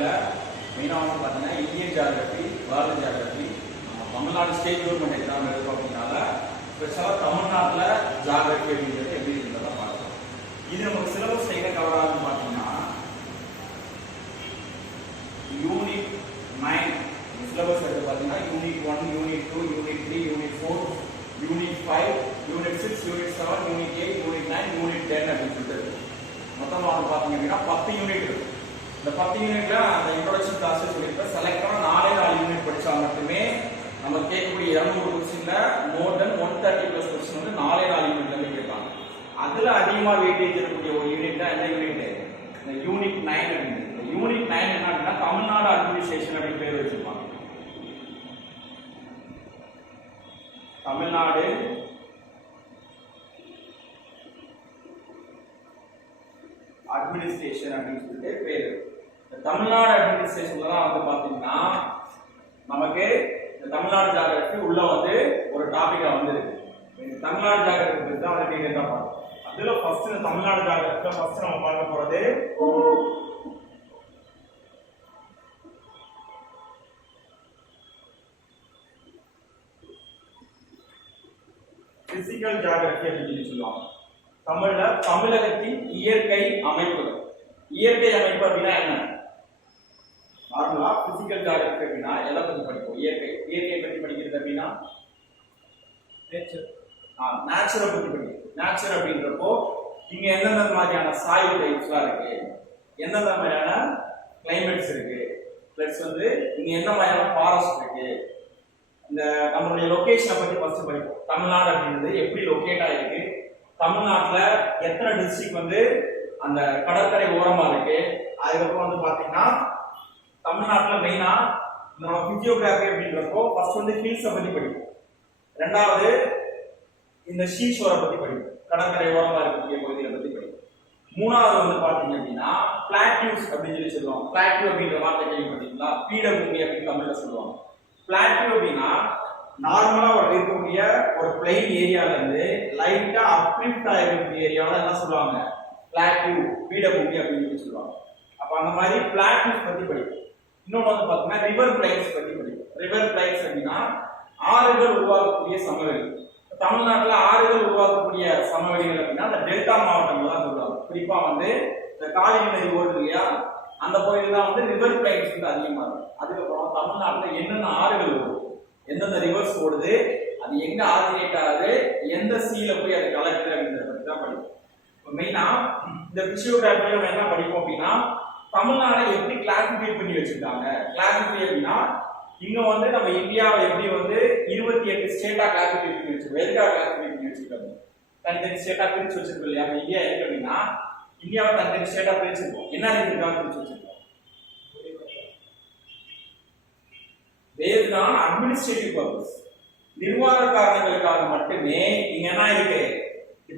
பாடங்களில் மெயினாக வந்து பார்த்தீங்கன்னா இந்தியன் ஜியாகிரபி, வேர்ல்டு ஜியாகிரபி, நம்ம தமிழ்நாடு ஸ்டேட் கவர்மெண்ட் எக்ஸாம் எடுத்தோம் அப்படின்னால ஸ்பெஷலாக தமிழ்நாட்டில் ஜியாகிரபி அப்படிங்கிறது எப்படி இருக்கிறத பார்க்கலாம். இது நமக்கு சிலபஸ் என்ன கவர் ஆகுதுன்னு பார்த்தீங்கன்னா யூனிட் 9 சிலபஸ் எடுத்து பார்த்தீங்கன்னா unit 1, unit 2, unit 3, unit 4, unit 5, unit 6, unit 7, unit 8, unit 9, unit 10 அப்படின்னு சொல்லிட்டு மொத்தமாக வந்து பார்த்தீங்க அப்படின்னா 10 யூனிட் இருக்கு. இந்த 10 யூனிட்ல அந்த இன்ட்ரோடக்ஷன் கிளாஸ் சொல்லியிருக்கேன். செலக்டான 4 யூனிட் படிச்சா மட்டுமே நம்ம கேட்கக்கூடிய 200 கொஸ்டின்ல மோர் தென் 130+ கொஸ்டின் வந்து 4 யூனிட்ல இருந்து கேட்பாங்க. அதுல அதிகமா வெயிட்டேஜ் இருக்கக்கூடிய ஒரு யூனிட் தான் இந்த யூனிட், இந்த யூனிட் 9 அப்படின்னு. இந்த யூனிட் 9 என்ன அப்படின்னா தமிழ்நாடு அட்மினிஸ்ட்ரேஷன் அப்படின்னு பேர் வச்சிருப்பாங்க. தமிழ்நாடு அட்மினிஸ்ட்ரேஷன் அப்படின்னு சொல்லிட்டு பேரு. தமிழ்நாடு அட்மினிஸ்ட்ரேஷன்ல தான் வந்து பாத்தீங்கன்னா நமக்கு இந்த தமிழ்நாடு ஜியாகிரபி உள்ள வந்து ஒரு டாபிக்கா வந்து இருக்கு. தமிழ்நாடு ஜியாகிரபி தான் வந்து டீடைலா பார்ப்போம். அதுல ஃபர்ஸ்ட் இந்த தமிழ்நாடு ஜியாகிரபில ஃபர்ஸ்ட் நம்ம பார்க்க போறது பிசிக்கல் ஜியாகிரபி அப்படின்னு சொல்லுவாங்க. தமிழ்ல தமிழகத்தின் இயற்கை அமைப்புகள். இயற்கை அமைப்பு அப்படின்னா என்ன? நார்மலா பிசிக்கல் ஜியாகிரபி அப்படின்னா எதை பத்தி படிப்போம்? இயற்கை பத்தி படிக்கிறது அப்படின்னா நேச்சரை பத்தி படிக்கிறது. நேச்சர் அப்படின்றப்போ இங்க எந்தெந்த மாதிரியான சாயில் டைப்ஸ்லாம் இருக்கு, எந்தெந்த மாதிரியான கிளைமேட்ஸ் இருக்கு, பிளஸ் வந்து இங்க எந்த மாதிரியான ஃபாரஸ்ட் இருக்கு, இந்த நம்மளுடைய லொகேஷனை பத்தி ஃபர்ஸ்ட் படிப்போம். தமிழ்நாடு அப்படின்றது எப்படி லொகேட் ஆயிருக்கு, தமிழ்நாட்டுல எத்தனை டிஸ்ட்ரிக்ட் வந்து அந்த கடற்கரை ஓரமா இருக்கு, அதுக்கப்புறம் வந்து பாத்தீங்கன்னா தமிழ்நாட்டுல மெயினா நம்ம பிசியோகிராபி அப்படின்றப்போ ஃபர்ஸ்ட் வந்து ஹில்ஸை பத்தி படிப்போம். ரெண்டாவது இந்த ஷீஷோரை பத்தி படிப்போம், கடற்கரை ஓரமா இருக்கக்கூடிய பகுதியை பத்தி படிப்போம். மூணாவது வந்து பாத்தீங்க அப்படின்னா பிளாட்யூஸ் அப்படின்னு சொல்லி சொல்லுவாங்க. பிளாட்யூ அப்படின்ற வார்த்தை கேள்விப்பட்டீங்களா? பீடபூமி அப்படின்னு தமிழ்ல சொல்லுவாங்க. பிளாட்யூ அப்படின்னா நார்மலா இருக்கக்கூடிய ஒரு பிளைன் ஏரியால இருந்து லைட்டா அப்லிஃப்ட் ஆயிருக்கக்கூடிய ஏரியாவை என்ன சொல்லுவாங்க? பிளாட்யூ, பீடபூமி அப்படின்னு சொல்லி சொல்லுவாங்க. அப்ப அந்த மாதிரி பிளாட்யூஸ் பத்தி படிப்போம். இன்னொன்று வந்து பாத்தீங்கன்னா ரிவர் பிளைன்ஸ் பத்தி படிப்போம். ரிவர் பிளைன்ஸ் அப்படின்னா ஆறுகள் உருவாக்கக்கூடிய சமவெளி. தமிழ்நாட்டுல ஆறுகள் உருவாக்கக்கூடிய சமவெளிகள் அப்படின்னா அந்த டெல்டா மாவட்டங்கள் தான் சொல்லுவாங்க. குறிப்பா வந்து இந்த காவிரி நதி ஓடுது இல்லையா, அந்த பகுதியில் தான் வந்து ரிவர் பிளைன்ஸ் வந்து அதிகமா இருக்கும். அதுக்கப்புறம் தமிழ்நாட்டுல என்னென்ன ஆறுகள் ஓடுது, எந்தெந்த ரிவர்ஸ் ஓடுது, அது எங்க ஆரிஜினேட் ஆகுது, எந்த சீல போய் அது கலக்குது அப்படின்றத பத்தி தான் படிப்போம். மெயினா இந்த பிசியோகிராபியில நம்ம என்ன படிப்போம் அப்படின்னா தமிழ்நாடை எப்படி கிளாசிஃபை பண்ணி வச்சிருக்காங்க. கிளாசிஃபை அப்படின்னா இங்க வந்து நம்ம இந்தியாவை எப்படி வந்து 28 ஸ்டேட்டா கிளாசிஃபை பண்ணி வச்சிருக்கோம். எதுக்காக கிளாசிஃபை பண்ணி வச்சிருக்கோம்? தனித்தனி ஸ்டேட்டா பிரிச்சு வச்சிருக்கோம் இல்லையா? இந்தியா இருக்கு அப்படின்னா இந்தியாவை தனித்தனி ஸ்டேட்டா பிரிச்சிருக்கோம். என்ன ரீசனுக்காக பிரிச்சு வச்சிருக்கோம்? based on administrative purpose, நிர்வாக காரணங்களுக்காக மட்டுமே இங்க என்ன இருக்கு?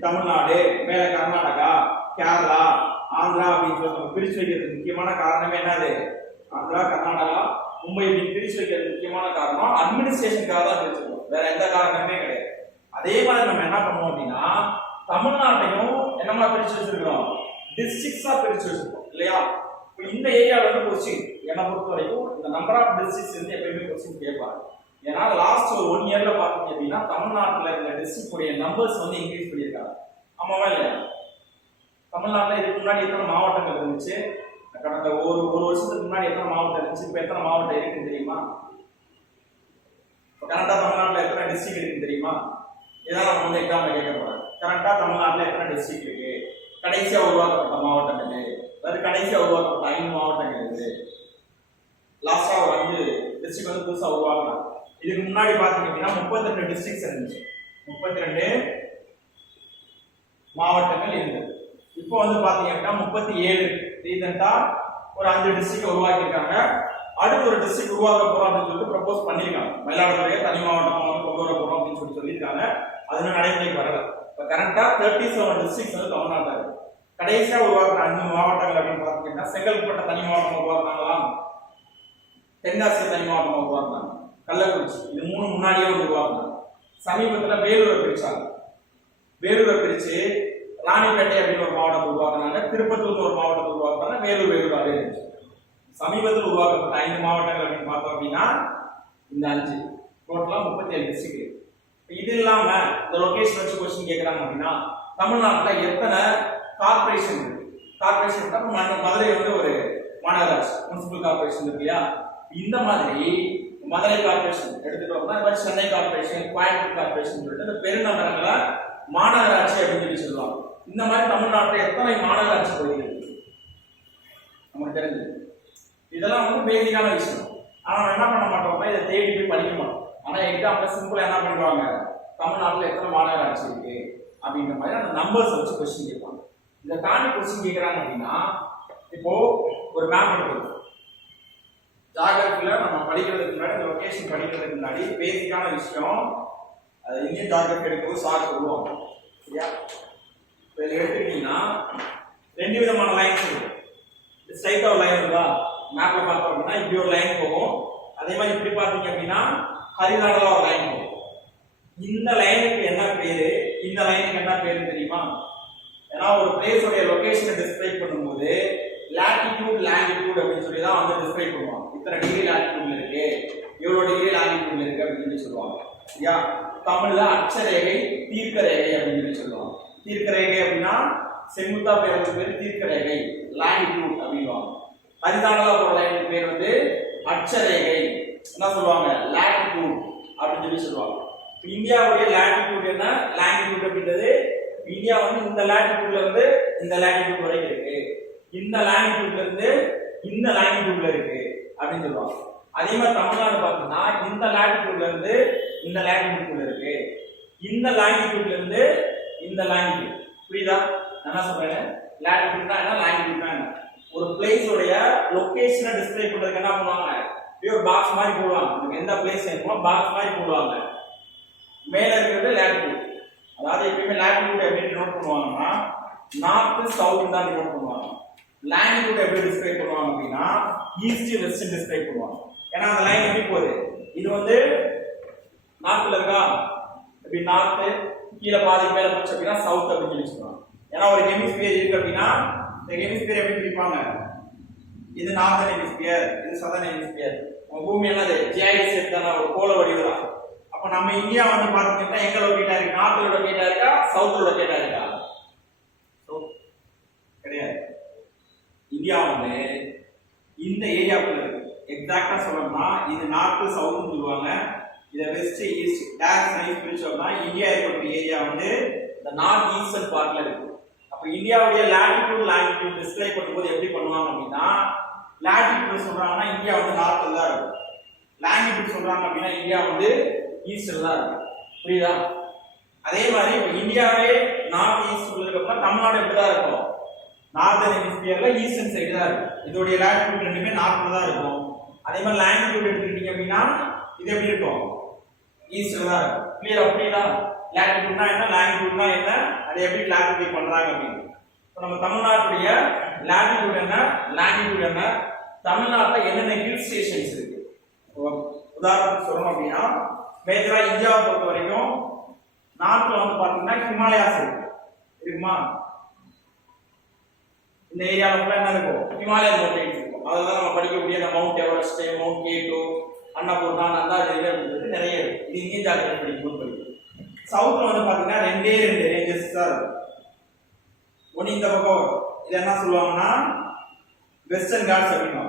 தமிழ்நாடு, மேல கர்நாடகா, கேரளா, ஆந்திரா அப்படின்னு சொல்லி பிரிச்சு வைக்கிறதுக்கு முக்கியமான காரணமே என்னது? ஆந்திரா, கர்நாடகா, மும்பை இப்படி பிரிச்சு வைக்கிறதுக்கு முக்கியமான காரணம் அட்மினிஸ்ட்ரேஷனுக்காக தான் பிரிச்சிருக்கோம். வேற எந்த காரணமே கிடையாது. அதே மாதிரி நம்ம என்ன பண்ணுவோம் அப்படின்னா தமிழ்நாட்டையும் என்னமா பிரிச்சு வச்சிருக்கிறோம்? டிஸ்ட்ரிக்ட்ஸா பிரிச்சு வச்சிருக்கோம் இல்லையா? இந்த ஏரியால வந்து கொஸ்டின் என்ன பொறுத்த வரைக்கும் இந்த நம்பர் ஆஃப் டிஸ்ட்ரிக்ட்ஸ் வந்து எப்பயுமே கொஸ்டின் கேட்பாங்க. ஏன்னா லாஸ்ட் ஒரு 1 இயர்ல பாத்தீங்க அப்படின்னா தமிழ்நாட்டுல இந்த டிஸ்ட்ரிக்ட் உடைய நம்பர்ஸ் வந்து இன்க்ரீஸ் பண்ணியிருக்காங்க. ஆமாவா இல்லையா? தமிழ்நாட்டுல இதுக்கு முன்னாடி எத்தனை மாவட்டங்கள் இருந்துச்சு, கடந்த ஒரு வருஷத்துக்கு முன்னாடி எத்தனை மாவட்டம் இருந்துச்சு, இப்ப எத்தனை மாவட்டம் இருக்குன்னு தெரியுமா? கரெக்டா தமிழ்நாட்டுல எத்தனை டிஸ்ட்ரிக்ட் இருக்குன்னு தெரியுமா? இதான் நம்ம வந்து எக்ஸாம்ல கேட்க போறோம். கரெக்டா தமிழ்நாட்டுல எத்தனை டிஸ்ட்ரிக்ட் இருக்கு, கடைசியா உருவாக்கப்பட்ட மாவட்டம் எது, அதாவது கடைசியா உருவாக்கப்பட்ட 5 மாவட்டங்கள் எது, லாஸ்டா ஒரு 5 டிஸ்ட்ரிக்ட் வந்து புதுசா உருவாக்குறாங்க. இதுக்கு முன்னாடி பாத்தீங்க அப்படின்னா 32 டிஸ்ட்ரிக்ட்ஸ் இருந்துச்சு, 32 மாவட்டங்கள் இருந்தது. இப்போ வந்து பாத்தீங்க அப்படின்னா 37 ரீசெண்டா ஒரு 5 டிஸ்ட்ரிக்ட் உருவாக்கி இருக்காங்க. அடுத்து ஒரு டிஸ்ட்ரிக்ட் உருவாக்க போறோம் அப்படின்னு சொல்லிட்டு ப்ரப்போஸ் பண்ணிருக்காங்க. மயிலாடுதுறையை தனி மாவட்டமா வந்து கொண்டு வர போறோம் அப்படின்னு சொல்லியிருக்காங்க. அது நடைமுறைக்கு வரல. இப்ப கரண்டா 37 டிஸ்ட்ரிக்ட்ஸ் வந்து தமிழ்நாட்டில் இருக்கு. கடைசியா உருவாக்குற 5 மாவட்டங்கள் அப்படின்னு பாத்தீங்கன்னா செங்கல்பட்டு தனி மாவட்டம் உருவாக்குனாங்களா, தென்காசி தனி மாவட்டம் உருவாக்குனாங்க, கள்ளக்குறிச்சி இது 3 முன்னாடியே உருவாக்குனாங்க. சமீபத்துல வேலூரை பிரிச்சாங்க. வேலூரை பிரிச்சு ராணிப்பேட்டை அப்படின்னு ஒரு மாவட்டம் உருவாக்குனாங்க, திருப்பத்தூர் ஒரு மாவட்டம் உருவாக்குனாங்க, வேலூர் வேலூராவே இருந்துச்சு. சமீபத்தில் உருவாக்கப்பட்ட 5 மாவட்டங்கள் அப்படின்னு பார்த்தோம் அப்படின்னா இந்த 5 டோட்டலா 37 டிஸ்ட்ரிக்ட். இது இல்லாம இந்த லொகேஷன் வச்சு क्वेश्चन கேக்குறாங்க அப்படின்னா தமிழ்நாட்டுல எத்தனை கார்ப்பரேஷன் இருக்கு? கார்ப்பரேஷன் மதுரை வந்து ஒரு மாநகராட்சி முனிசிபல் கார்ப்பரேஷன் இருக்கு இல்லையா? இந்த மாதிரி மதுரை கார்ப்பரேஷன் எடுத்துட்டோம்னா இந்த மாதிரி சென்னை கார்ப்பரேஷன், கோயம்புத்தூர் கார்ப்பரேஷன் சொல்லிட்டு இந்த பெருநகரங்களை மாநகராட்சி அப்படின்னு சொல்லி சொல்லுவாங்க. இந்த மாதிரி தமிழ்நாட்டில் எத்தனை மாநகராட்சி பகுதிகள் இருக்கு நமக்கு தெரிஞ்சது. இதெல்லாம் வந்து பேசிக்கான விஷயம். ஆனா என்ன பண்ண மாட்டோம்னா இதை தேடி போய் படிக்க மாட்டோம். ஆனா எக்ஸாம்ல சிம்பிளா என்ன பண்ணுவாங்க, தமிழ்நாட்டில் எத்தனை மாநகராட்சி இருக்கு அப்படிங்கிற மாதிரி அந்த நம்பர்ஸ் வச்சு கொஸ்டின் கேட்பாங்க. இதை தாண்டி கொஸ்டின் கேட்கறாங்க அப்படின்னா இப்போ ஒரு மேப் எடுத்துக்கணும். ஜாகிரபில நம்ம படிக்கிறதுக்கு முன்னாடி இந்த லொகேஷன் படிக்கிறதுக்கு முன்னாடி பேசிக்கான விஷயம் அது இந்தியன் ஜாகிரபி எடுக்கும்போது சார் சொல்லுவாங்க. சரியா? இப்போ இதில் எடுத்துக்கிட்டீங்கன்னா 2 விதமான லைன்ஸ் இருக்கு. ஸ்ட்ரைட்டா ஒரு லைன் இருக்கா? மேப்ல பார்த்தோம் அப்படின்னா இப்படி ஒரு லைன் போகும். அதே மாதிரி இப்படி பார்த்தீங்க அப்படின்னா ஹரிசாண்டலா ஒரு லைன் போகும். இந்த லைனுக்கு என்ன பேரு, இந்த லைனுக்கு என்ன பேரு தெரியுமா? ஏன்னா ஒரு பிளேஸ் உடைய லொகேஷனை டிஸ்கிரைப் பண்ணும்போது லாட்டிடியூட் லாங்கிடியூட் அப்படின்னு சொல்லி தான் வந்து டிஸ்கிரைப் பண்ணுவாங்க. இத்தனை டிகிரி லாட்டிடியூட்ல இருக்கு, இவ்வளவு டிகிரி லாங்கிடியூட்ல இருக்கு அப்படின்னு சொல்லி சொல்லுவாங்க. சரியா? தமிழ்ல அட்சரேகை, தீர்க்க ரேகை அப்படின்னு சொல்லி சொல்லுவாங்க. தீர்க்க ரேகை அப்படின்னா செங்குத்தா பேருக்கு பேர் தீர்க்க ரேகை, லாங்கிடியூட் அப்படின்வாங்க. ஹரிசாண்டலா போற லைனுக்கு பேர் வந்து அட்சரேகை, என்ன சொல்லுவாங்க, லாட்டிடியூட் அப்படின்னு சொல்லி சொல்லுவாங்க. இந்தியாவுடைய லாட்டிடியூட் என்ன, லாங்கிடியூட் அப்படின்றது இந்தியா வந்து இந்த லாட்டிடியூட்ல இருந்து இந்த லாட்டிடியூட் வரைக்கும் இருக்கு, இந்த லாங்கிடியூட்ல இருந்து இந்த லாங்கிடியூட்ல இருக்கு அப்படின்னு சொல்லுவாங்க. அதே மாதிரி தமிழ்நாடு பார்த்தீங்கன்னா இந்த லாட்டிடியூட்ல இருந்து இந்த லாங்கிடியூட்ல இருக்கு, இந்த லாங்கிடியூட்ல இருந்து இந்த லாங்கிடியூட். புரியுதா என்ன சொல்றேன்? லாட்டிடியூட்னா என்ன, லாங்கிடியூட்னா என்ன? ஒரு பிளேஸ் உடைய லொகேஷனை டிஸ்கிரைப் பண்றதுக்கு என்ன பண்ணுவாங்க, ஒரு பாக்ஸ் மாதிரி போடுவாங்க. உங்களுக்கு எந்த பிளேஸ் வேணுமோ பாக்ஸ் மாதிரி போடுவாங்க. மேல இருக்கிறது லாட்டிடியூட். அதாவது எப்பவுமே லாட்டிடியூட் எப்படி நோட் பண்ணுவாங்கன்னா நார்த் சவுத் தான் நோட் பண்ணுவாங்க. லாங்கிடியூட் எப்படி டிஸ்கிரைப் பண்ணுவாங்க அப்படின்னா ஈஸ்ட் வெஸ்ட் டிஸ்கிரைப் பண்ணுவாங்க. ஏன்னா அந்த லைன் எப்படி போகுது, இது வந்து நார்த்ல இருக்கா, இப்படி நார்த், கீழே பாதி மேல போச்சு அப்படின்னா சவுத் அப்படின்னு சொல்லி சொல்லுவாங்க. ஏன்னா ஒரு ஹெமிஸ்பியர் இருக்கு அப்படின்னா இந்த ஹெமிஸ்பியர் எப்படி பிரிப்பாங்க, இது நார்தர்ன் ஹெமிஸ்பியர், இது சதர்ன் ஹெமிஸ்பியர். பூமி என்னது, ஜிஐஎஸ் எடுத்தான ஒரு கோள வடிவு தான். அப்ப நம்ம இந்தியா வந்து பாத்தீங்கன்னா எங்க லொகேட்டா இருக்கு, நார்த்ல லொகேட்டா இருக்கா, சவுத்ல லொகேட்டா இருக்கா? கிடையாது. இந்தியா வந்து இந்த ஏரியாக்குள்ள இருக்கு. எக்ஸாக்ட்டா சொல்லணும்னா இது நார்த் சவுத்னு சொல்லுவாங்க, இத வெஸ்ட் ஈஸ்ட் டாஷ் நைஸ் பிரிச்சோம்னா இந்தியா இருக்கக்கூடிய ஏரியா வந்து இந்த நார்த் ஈஸ்டர்ன் பார்ட்ல இருக்கு. அப்ப இந்தியாவுடைய லாட்டிடியூட் லாங்கிடியூட் டிஸ்கிரைப் பண்ணும்போது எப்படி பண்ணுவாங்க அப்படின்னா லாட்டிடியூட் சொல்றாங்கன்னா இந்தியா வந்து நார்த்ல தான் இருக்கு, லாங்கிடியூட் சொல்றாங்க அப்படின்னா இந்தியா வந்து ஈஸ்டர்ல தான் இருக்கு. புரியுதா? அதே மாதிரி இப்ப இந்தியாவே நார்த் ஈஸ்ட் இருக்கிறப்ப தமிழ்நாடு எப்படி தான் இருக்கும், நார்தர்ன் ஹெமிஸ்பியர்ல ஈஸ்டர்ன் சைடு தான் இருக்கு. இதோடைய லாட்டிடியூட் ரெண்டுமே நார்த்ல தான் இருக்கும். அதே மாதிரி லாங்கிடியூட் எடுத்துக்கிட்டீங்க அப்படின்னா இது எப்படி இருக்கும், ஈஸ்ட்ல தான் இருக்கும். கிளியரா? புரியுதா? லாட்டிடியூட்னா என்ன, லாங்கிடியூட்னா என்ன, அதை எப்படி கிளாசிஃபை பண்றாங்க அப்படின்னு. இப்போ நம்ம தமிழ்நாட்டுடைய லாட்டிடியூட் என்ன, லாங்கிடியூட் என்ன, தமிழ்நாட்டில் என்னென்ன ஹில் ஸ்டேஷன்ஸ் இருக்கு. உதாரணத்துக்கு சொல்லணும் அப்படின்னா மேஜரா இந்தியாவை பொறுத்த வரைக்கும் நார்த்ல வந்து பாத்தீங்கன்னா ஹிமாலயாஸ் இருக்கு, இருக்குமா? இந்த ஏரியாவுல என்ன இருக்கும், ஹிமாலயன் மவுண்டன்ஸ் இருக்கும். அதெல்லாம் நம்ம படிக்கக்கூடிய அந்த மவுண்ட் எவரெஸ்ட், மவுண்ட் கேட்டோ, அன்னபூர்ணா, நந்தாதேவி அப்படின்றது நிறைய இருக்கு. இது இந்தியன் ஜாகிரபி படிக்கும்போது படிக்கும். சவுத்ல வந்து பாத்தீங்கன்னா 2 ரேஞ்சஸ் தான் இருக்கு. ஒன்னு இந்த பக்கம் வரும், இது என்ன சொல்லுவாங்கன்னா வெஸ்டர்ன் காட்ஸ் அப்படின்னா,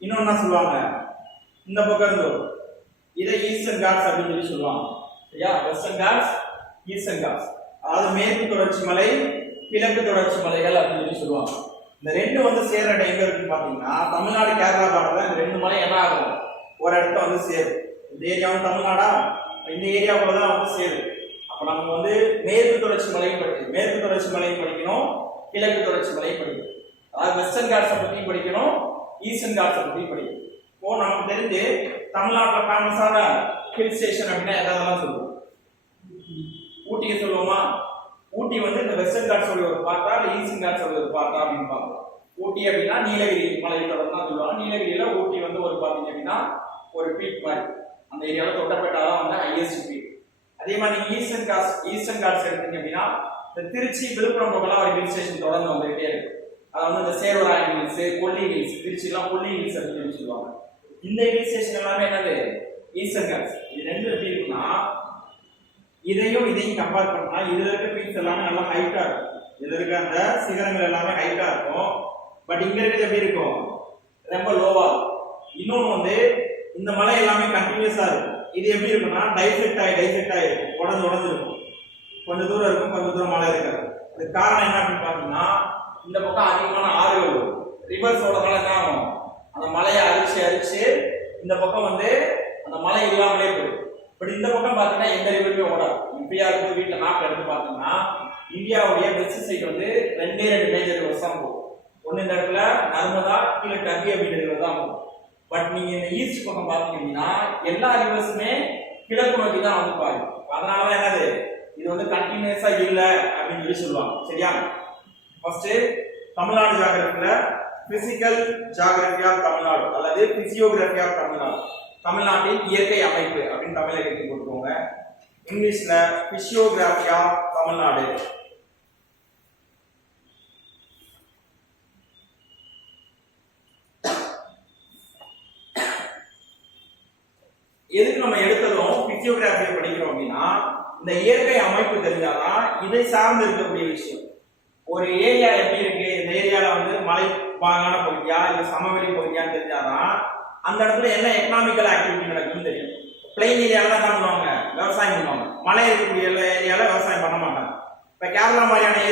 இன்னொன்னு என்ன சொல்லுவாங்க இந்த பக்கம் இருந்து வரும், இதை ஈஸ்டர்ன் காட்ஸ் அப்படின்னு சொல்லி சொல்லுவாங்க. சரியா? வெஸ்டர்ன் காட்ஸ், ஈஸ்டர்ன் காட்ஸ், அதாவது மேற்கு தொடர்ச்சி மலை, கிழக்கு தொடர்ச்சி மலைகள் அப்படின்னு சொல்லி சொல்லுவாங்க. இந்த ரெண்டு வந்து சேர்ற இடம் எங்க இருக்குன்னு பாத்தீங்கன்னா தமிழ்நாடு கேரளா பார்டர்ல இந்த 2 மலை என்ன ஆகும், ஒரு இடத்துல வந்து சேரும். இந்த ஏரியாவும் தமிழ்நாடா, இந்த ஏரியாவுல தான் வந்து சேரும். அப்ப நம்ம வந்து மேற்கு தொடர்ச்சி மலையும் படிக்கணும், மேற்கு தொடர்ச்சி மலையும் படிக்கணும், கிழக்கு தொடர்ச்சி மலையும் படிக்கணும். அதாவது வெஸ்டர்ன் காட்ஸை பத்தியும் படிக்கணும், ஈஸ்டர்ன் காட்ஸை பத்தியும் படிக்கணும். இப்போ நமக்கு தெரிஞ்சு தமிழ்நாட்டில் ஃபேமஸான ஹில் ஸ்டேஷன் அப்படின்னா எதாவது சொல்லுவோம், ஊட்டியை சொல்லுவோமா? ஊட்டி வந்து இந்த வெஸ்டர்ன் காட்ஸ் ஒரு பார்த்தா இல்ல ஈஸ்டர்ன் காட்ஸ் ஒரு பார்த்தா அப்படின்னு பார்ப்போம். ஊட்டி அப்படின்னா நீலகிரி மலைத்தொடர் தான் சொல்லுவாங்க. நீலகிரியில ஊட்டி வந்து ஒரு பாத்தீங்க அப்படின்னா ஒரு பீக் மாதிரி, அந்த ஏரியாவில் தொட்டப்பேட்டா தான் வந்து ஹையஸ்ட் பீக். அதே மாதிரி நீங்க ஈஸ்டர்ன் காட்ஸ் எடுத்தீங்க அப்படின்னா இந்த திருச்சி, விழுப்புரம் பக்கம்லாம் ஒரு ஹில் ஸ்டேஷன் தொடர்ந்து வந்துகிட்டே இருக்கு. அதை வந்து இந்த சேர்வராயன் ஹில்ஸ், கொல்லி ஹில்ஸ், திருச்சிலாம் கொல்லி ஹில்ஸ் அப்படின்னு சொல்லுவாங்க. இந்த ஹில் ஸ்டேஷன் எல்லாமே என்னது ஈஸ்டர்ன் காட்ஸ். இது ரெண்டும் எப்படி இருக்குன்னா இதையும் கம்பேர் பண்ணா இதுல இருக்க பீக்ஸ் எல்லாமே நல்லா ஹைட்டா இருக்கும். இதுல இருக்க அந்த சிகரங்கள் எல்லாமே ஹைட்டா இருக்கும். பட் இங்க இருக்கிறது எப்படி இருக்கும் ரொம்ப லோவா. இன்னொன்னு வந்து இந்த மலை எல்லாமே கண்டினியூஸா இருக்கும். இது எப்படி இருக்கும்னா டைசெக்ட் ஆகி இருக்கும். உடஞ்சு இருக்கும். கொஞ்சம் தூரம் இருக்கும், கொஞ்சம் தூரம் மலை இருக்காது. அதுக்கு காரணம் என்ன அப்படின்னு பாத்தீங்கன்னா இந்த பக்கம் அதிகமான ஆறுகள் வரும். ரிவர்ஸோடனால என்ன ஆகும் அந்த மலையை அரிச்சு இந்த பக்கம் வந்து அந்த மலை இல்லாமலே போயிடும். பட் இந்த பக்கம் பாத்தீங்கன்னா எந்த ரிவருமே ஓடாது. இப்படியா இருக்கு வீட்டுல மேப் எடுத்து பாத்தீங்கன்னா இந்தியாவுடைய வெஸ்ட் சைடு வந்து ரெண்டே மேஜர் ரிவர்ஸ் தான் போகும். ஒன்னு இந்த இடத்துல நர்மதா, கீழே டர்பி அப்படின்ற ரிவர் தான் போகும். பட் நீங்க இந்த ஈஸ்ட் பக்கம் பாத்தீங்கன்னா எல்லா ரிவர்ஸுமே கிழக்கு நோக்கி தான் வந்து பாயும். அதனாலதான் என்னது இது வந்து கண்டினியூஸா இல்ல அப்படின்னு சொல்லுவாங்க. சரியா? ஃபர்ஸ்ட் தமிழ்நாடு ஜியோகிராஃபில பிசிக்கல் ஜியோகிராஃபி ஆஃப் தமிழ்நாடு அல்லது பிசியோகிராஃபி ஆஃப் தமிழ்நாடு, தமிழ்நாட்டின் இயற்கை அமைப்பு அப்படின்னு தமிழ்ல எழுதி போட்டுக்கோங்க. இங்கிலீஷ்ல பிசியோகிராஃபி ஆஃப் தமிழ்நாடு. எதுக்கு நம்ம எடுத்ததும் பிசியோகிராஃபியை படிக்கிறோம் அப்படின்னா இந்த இயற்கை அமைப்பு தெரிஞ்சாதான் இதை சார்ந்து இருக்கக்கூடிய விஷயம். ஒரு ஏரியா எப்படி இருக்கு, இந்த ஏரியால வந்து மலை பாங்கான பகுதியா இல்ல சமவெளி பகுதியான்னு தெரிஞ்சாதான் அந்த இடத்துல என்ன எக்கனாமிக்கல் ஆக்டிவிட்டி நடக்குதுன்னு தெரியும். பிளைன் ஏரியால தான் என்ன பண்ணுவாங்க விவசாயம் பண்ணுவாங்க. மலை இருக்கக்கூடிய ஏரியால விவசாயம் பண்ண மாட்டாங்க. இப்ப கேரளா மாதிரியான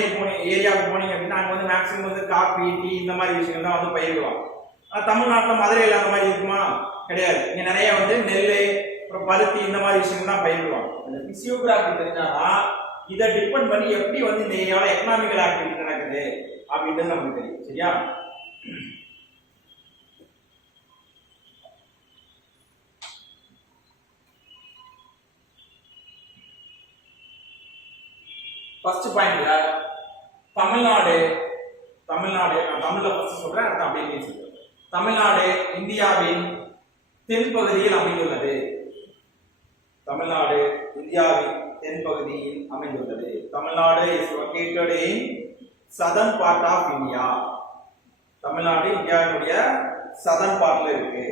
ஏரியாவுக்கு போனீங்க அப்படின்னா அங்க வந்து மேக்சிமம் வந்து காஃபி, டீ இந்த மாதிரி விஷயங்கள் தான் வந்து பயிரிடுவாங்க. ஆனா தமிழ்நாட்டில் மதுரையில் அந்த மாதிரி இருக்குமா? கிடையாது. இங்க நிறைய வந்து நெல், அப்புறம் பருத்தி இந்த மாதிரி விஷயங்கள் தான் பயிரிடுவாங்க. அந்த பிசியோகிராஃபி தெரிஞ்சாதான் இதை டிபெண்ட் பண்ணி எப்படி வந்து இந்த ஏரியாவில் எக்கனாமிக்கல் ஆக்டிவிட்டி நடக்குது அப்படின்றது நமக்கு தெரியும். சரியா? ஃபர்ஸ்ட் பாயிண்ட்ல தமிழ்நாடு நான் தமிழ்ல ஃபர்ஸ்ட் சொல்றேன், அடுத்து அப்படியே சொல்றேன். தமிழ்நாடு இந்தியாவின் தென்பகுதியில் அமைந்துள்ளது. தமிழ்நாடு இந்தியாவின் தென்பகுதியில் அமைந்துள்ளது. Tamil Nadu is located in southern part of India. Tamil Nadu இந்தியாவுடைய southern partல இருக்கு.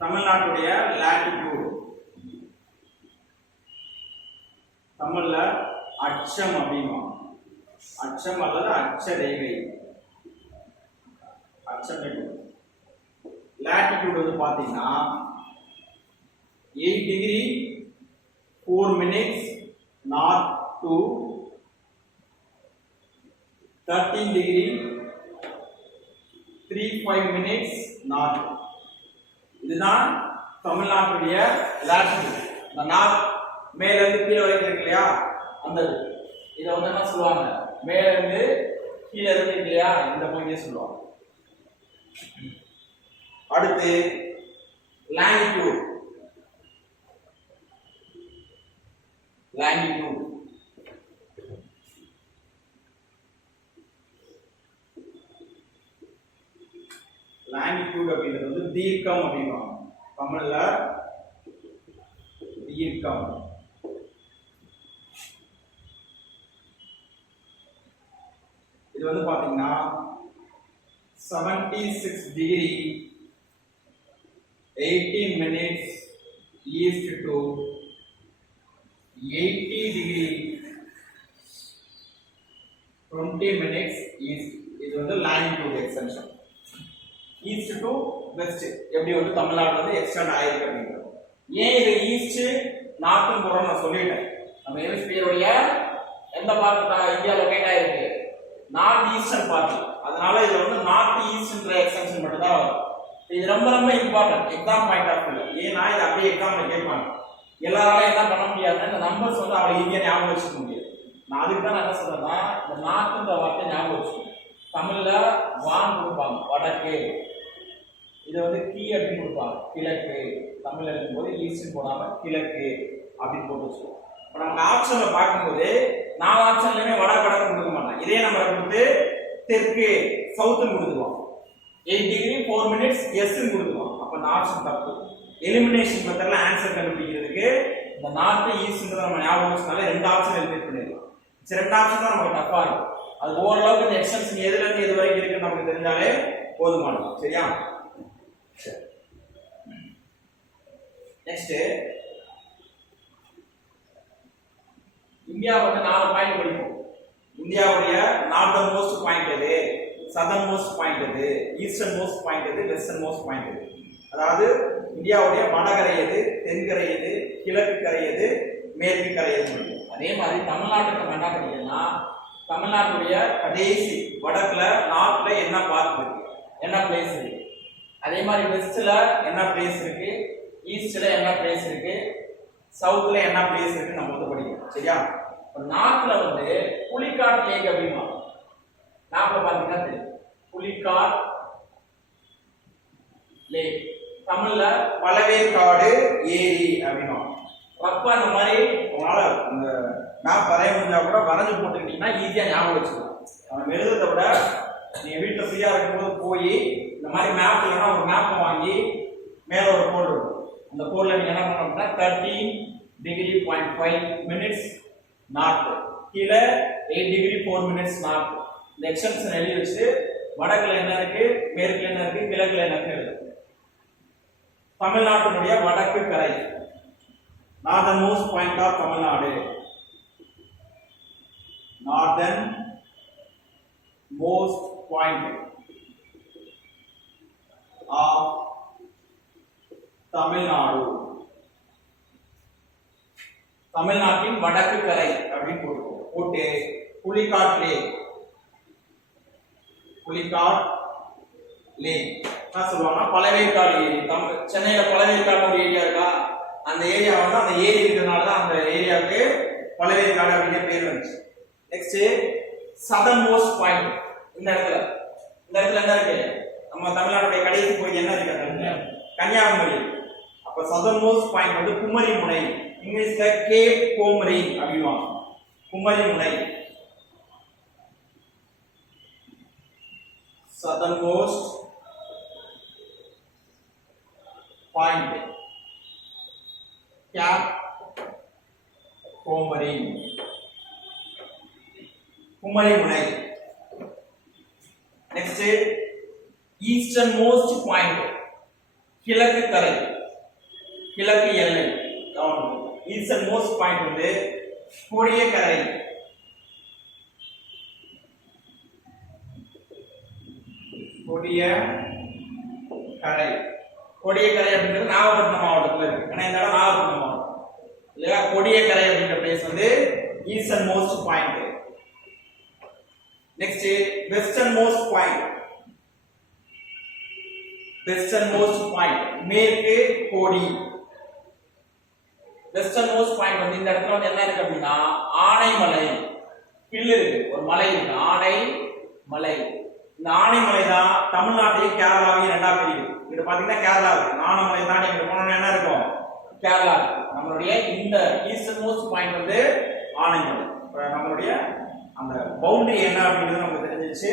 தமிழ்நாட்டுடைய லாட்டிடியூட் தமிழ்ல அச்சம் அப்படின்னா அச்சம் அல்லது அச்சரேகை. அச்சம் லாட்டிடியூட் வந்து பாத்தீங்கன்னா 8 degree 4 minutes north to 13 degree 3-5 minutes north. இதுதான் தமிழ்நாட்டுடைய லாட்டிடியூட். இந்த நார்த் மேல இருந்து கீழே வரைக்கும் இருக்கு இல்லையா, அந்த இதை வந்து என்ன சொல்லுவாங்க, மேல இருந்து கீழே இருக்கு இல்லையா, இந்த பகுதியை சொல்லுவாங்க. அடுத்து லாங்கிடியூட். லாங்கிடியூட் லாங்கிடியூட் அப்படின்றது வந்து தீர்க்கம் அப்படின்வாங்க. தமிழ்ல தீர்க்கம். இது வந்து பாத்தீங்கன்னா 76 degree 18 minutes east to 80 degree 20 minutes east. இது வந்து longitude extension. East to west எப்படி வந்து தமிழ்நாடு வந்து எக்ஸ்டெண்ட் ஆயிருக்கு அப்படின்றது. ஏன் இது ஈஸ்ட் நார்த் போறோம் நான் சொல்லிட்டேன். நம்ம ஹெமிஸ்பியருடைய எந்த பார்ட் இந்தியா லொகேட் ஆயிருக்கு, நார்த் ஈஸ்டர்ன் பார்ட். அதனால இதுல வந்து நார்த் ஈஸ்ட்ன்ற எக்ஸ்டென்ஷன் மட்டும் தான் வரும். இது ரொம்ப ரொம்ப இம்பார்ட்டன்ட் எக்ஸாம் பாயிண்ட் ஆஃப் வியூல. ஏன்னா இது அப்படியே எக்ஸாம்ல கேட்பாங்க. எல்லாராலையும் என்ன பண்ண முடியாது, இந்த நம்பர்ஸ் வந்து அவளை ஈஸியா ஞாபகம் வச்சுக்க முடியாது. நான் அதுக்கு தான் என்ன சொல்றேன்னா இந்த நார்த்ன்ற வார்த்தை ஞாபகம் வச்சுக்கணும். தமிழ்ல வான் கொடுப்பாங்க வடக்கு, இதை வந்து கீ அப்படின்னு கொடுப்பாங்க, கிழக்கு. தமிழ் எழுதும்போது ஈஸ்ட்னு போடாம கிழக்கு அப்படின்னு போட்டு வச்சுருவோம். இப்போ நமக்கு ஆப்ஷன்ல பார்க்கும்போது 4 ஆப்ஷன்லயுமே வடகிழக்கு கொடுக்க மாட்டாங்க. இதே நம்ம கொடுத்து தெற்கு சவுத்துன்னு கொடுத்துருவோம். 8 டிகிரி 4 மினிட்ஸ் எஸ்ன்னு கொடுத்துருவோம். அப்போ இந்த ஆப்ஷன் தப்பு. எலிமினேஷன் மெத்தட்ல ஆன்சர் கண்டுபிடிக்கிறதுக்கு இந்த நார்த் ஈஸ்ட்ன்றத நம்ம ஞாபகம் வச்சனால 2 ஆப்ஷன் எலிமினேட் பண்ணிடலாம். சரி, 2 ஆப்ஷன் தான் நமக்கு தப்பா இருக்கும். அது ஓரளவுக்கு இந்த எக்ஸ்டென்ஷன் எதுல இருந்து எது வரைக்கும் இருக்குன்னு நமக்கு தெரிஞ்சாலே போதுமானது. சரியா? சரி, நெக்ஸ்ட் இந்தியா வந்து 4 பாயிண்ட் படிப்போம். இந்தியாவுடைய நார்தர்ன் மோஸ்ட் பாயிண்ட் எது, சதர்ன் மோஸ்ட் பாயிண்ட் எது, ஈஸ்டர்ன் மோஸ்ட் பாயிண்ட் எது, வெஸ்டர்ன் மோஸ்ட் பாயிண்ட் எது. அதாவது இந்தியாவுடைய வடகரை எது, தென்கரை எது, கிழக்கு கரை எது, மேற்கு கரை எது படிப்போம். அதே மாதிரி தமிழ்நாட்டுக்கு நம்ம என்ன படிக்கணும்னா தமிழ்நாட்டுடைய கடைசி வடக்குல நார்த்ல என்ன பார்ட் இருக்கு, என்ன பிளேஸ் இருக்கு. அதே மாதிரி வெஸ்ட்ல என்ன பிளேஸ் இருக்கு, ஈஸ்ட்ல என்ன பிளேஸ் இருக்கு, சவுத்ல என்ன பிளேஸ் இருக்கு நம்ம வந்து படிக்கணும். சரியா? நார்த்ல வந்து புலிக்காட் லேக் அப்படிமா நார்த்ல பாத்தீங்கன்னா தெரியும். புலிக்காட் லேக் தமிழ்ல பழவேற்காடு ஏரி அப்படிமா. அப்ப அந்த மாதிரி உங்களால அந்த மேப் வரைய முடிஞ்சா கூட வரைஞ்சு போட்டுக்கிட்டீங்கன்னா ஈஸியா ஞாபகம் வச்சுக்கலாம். நம்ம எழுதுறத விட நீங்க வீட்டுல ஃப்ரீயா இருக்கும்போது போய் இந்த மாதிரி மேப் இல்லைன்னா ஒரு மேப் வாங்கி மேல ஒரு கோடு இருக்கும். அந்த கோட்ல நீங்க என்ன பண்ணணும்னா 13°.5 மினிட்ஸ் நார்த், கீழே 8°4 நார்த். இந்த எக்ஸ்டென்ஷன் எழுதி வச்சு வடக்குல என்ன இருக்கு, மேற்குல என்ன இருக்கு, கிழக்குல என்ன இருக்கு. தமிழ்நாட்டினுடைய வடக்கு கரை, northern most point of Tamil Nadu, northern most point of Tamil Nadu, தமிழ்நாட்டின் வடக்கு கரை அப்படின்னு போட்டு புலிக்காட் லேக், புலிக்காட் லேக் என்ன சொல்லுவாங்கன்னா பழவேற்காடு ஏரி. சென்னையில பழவேற்காடு ஒரு ஏரியா இருக்கா, அந்த ஏரியா வந்து அந்த ஏரி இருக்கிறதுனால தான் அந்த ஏரியாவுக்கு பழவேற்காடு அப்படிங்கிற பேர் வந்துச்சு. Next southern most point. இந்த இடத்துல என்ன இருக்கு, நம்ம தமிழ்நாட்டுடைய கடைசி பகுதி என்ன இருக்கு, கன்னியாகுமரி. அப்ப சதர்ன் மோஸ்ட் பாயிண்ட் வந்து குமரி முனை, இங்கிலீஷ்ல கேப் கோமரி அப்படிவாங்க. குமரி முனை southernmost point cape Comorin, Kumari முனை. நெக்ஸ்ட் ஈஸ்டர்ன் மோஸ்ட் பாயிண்ட் கிழக்கு கரை, கிழக்கு எல்லை. ஈஸ்டர்ன் மோஸ்ட் பாயிண்ட் வந்து கோடியக்கரை, கோடியக்கரை. கோடியக்கரை அப்படிங்கிறது நாகப்பட்டினம் மாவட்டத்தில் இருக்கு. ஏன்னா இந்த இடம் நாகப்பட்டினம் மாவட்டம் இல்லையா. கோடியக்கரை அப்படிங்கிற பிளேஸ் வந்து eastern most point. Next western most point, western most point மேற்கு கோடி. வெஸ்டர்ன் மோஸ்ட் பாயிண்ட் வந்து இந்த இடத்துல வந்து என்ன இருக்கு அப்படின்னா ஆனைமலை ஹில் இருக்கு, ஒரு மலை இருக்கு, ஆனைமலை. இந்த ஆனைமலை தான் தமிழ்நாட்டையும் கேரளாவையும் ரெண்டா பிரிக்குது. இங்க பாத்தீங்கன்னா கேரளா இருக்கு, ஆனைமலை தாண்டி இங்க போனோம்னா என்ன இருக்கும், கேரளா இருக்கு. நம்மளுடைய இந்த ஈஸ்டர்ன் மோஸ்ட் பாயிண்ட் வந்து ஆனைமலை. நம்மளுடைய அந்த பவுண்டரி என்ன அப்படிங்கிறது நமக்கு தெரிஞ்சிச்சு,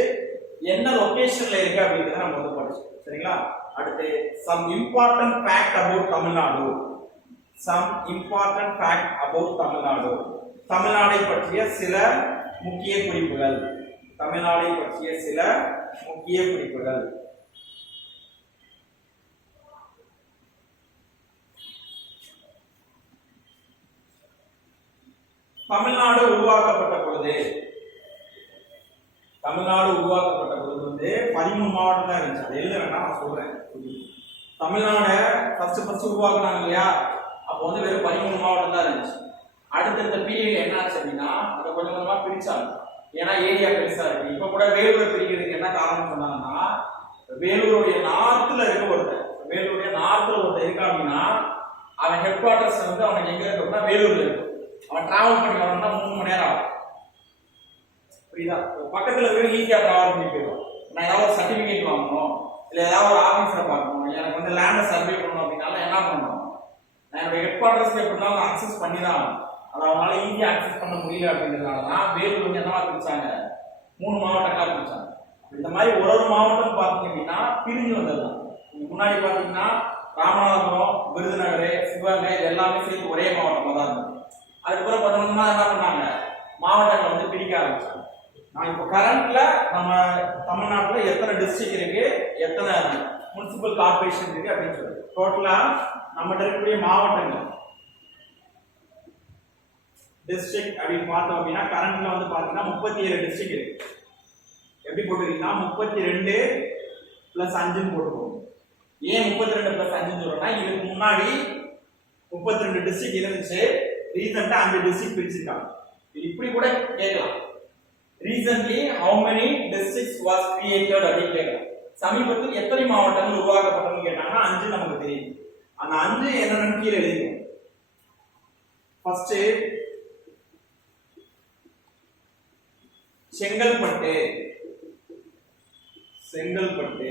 என்ன லொகேஷன்ல இருக்கு அப்படிங்கறத நம்ம வந்து படிச்சோம். சரிங்களா? அடுத்து some important fact about Tamil Nadu. some important fact about Tamil Nadu. தமிழ்நாடை பற்றிய சில முக்கிய குறிப்புகள், தமிழ்நாடை பற்றிய சில முக்கிய குறிப்புகள். தமிழ்நாடு உருவாக்கப்பட்ட பொழுது, தமிழ்நாடு உருவாக்கப்பட்ட பொழுது வந்து 13 மாவட்டம் தான் இருந்துச்சு. அது எழுத வேண்டாம், நான் சொல்றேன். தமிழ்நாடு ஃபர்ஸ்ட் உருவாக்குனாங்க இல்லையா, அப்போ வந்து வெறும் 13 மாவட்டம் தான் இருந்துச்சு. அடுத்த பீரியட் என்ன ஆச்சு அப்படின்னா அதை கொஞ்சம் கொஞ்சமா பிரிச்சாங்க. ஏன்னா ஏரியா பெருசா இருக்கு. இப்ப கூட வேலூரை பிரிக்கிறதுக்கு என்ன காரணம் சொன்னாங்கன்னா, வேலூருடைய நார்த்ல இருக்க ஒருத்தர், வேலூருடைய நார்த்ல ஒருத்தர் இருக்கா அப்படின்னா அவன் ஹெட் குவார்டர்ஸ் வந்து அவனுக்கு எங்க இருக்குன்னா வேலூர்ல இருக்கு. அவன் டிராவல் பண்ணி வரணும்னா 3 மணி நேரம் ஆகும். புரியுதா? பக்கத்துல போய் ஈஸியா டிராவல் பண்ணி போயிடும். நான் ஏதாவது சர்டிபிகேட் வாங்கணும், இல்ல ஏதாவது ஒரு ஆபீஸ்ல பார்க்கணும், எனக்கு வந்து லேண்டை சர்வே பண்ணணும் அப்படின்னாலும் என்ன பண்ணணும், நான் என்னோட ஹெட் குவார்டர்ஸ்க்கு எப்படினாலும் அக்சஸ் பண்ணி தான் ஆகணும். அதை அவங்களால ஈஸியா அக்சஸ் பண்ண முடியல அப்படின்றதுனால தான் வேலூர் வந்து என்னவா பிரிச்சாங்க, 3 மாவட்டங்களா பிரிச்சாங்க. இந்த மாதிரி ஒரு மாவட்டம் பார்த்தீங்க அப்படின்னா பிரிஞ்சு வந்ததுதான். முன்னாடி பார்த்தீங்கன்னா ராமநாதபுரம், விருதுநகர், சிவகங்கை இது எல்லாமே சேர்த்து ஒரே மாவட்டமா தான் இருந்தது. அதுக்கப்புறம் கொஞ்சம் கொஞ்சமா என்ன பண்ணாங்க, மாவட்டங்களை வந்து பிரிக்க ஆரம்பிச்சாங்க. நான் இப்போ கரண்ட்ல நம்ம தமிழ்நாட்டில் எத்தனை டிஸ்ட்ரிக்ட் இருக்கு, எத்தனை முனிசிபல் கார்பரேஷன் இருக்கு அப்படின்னு சொல்லி டோட்டலா நம்ம இருக்கக்கூடிய மாவட்டங்கள் டிஸ்ட்ரிக்ட் அப்படின்னு பார்த்தோம் அப்படின்னா கரண்ட்ல வந்து பாத்தீங்கன்னா 37 டிஸ்ட்ரிக்ட் இருக்கு. எப்படி போட்டுருக்கீங்கன்னா 32 + 5 போட்டுருக்கோம். ஏன் 32 + 5 சொல்றோம்னா இதுக்கு முன்னாடி 32 டிஸ்ட்ரிக்ட் இருந்துச்சு, ரீசெண்டா 5 டிஸ்ட்ரிக்ட் பிரிச்சிருக்காங்க. இப்படி கூட கேட்கலாம், recently how many districts was created அப்படின்னு கேட்கலாம். சமீபத்தில் எத்தனை மாவட்டங்கள் உருவாக்கப்பட்டதுன்னு கேட்டாங்கன்னா 5 நமக்கு தெரியும். அந்த 5 என்னன்னு கீழே எழுதிக்கணும். ஃபர்ஸ்ட் செங்கல்பட்டு, செங்கல்பட்டு,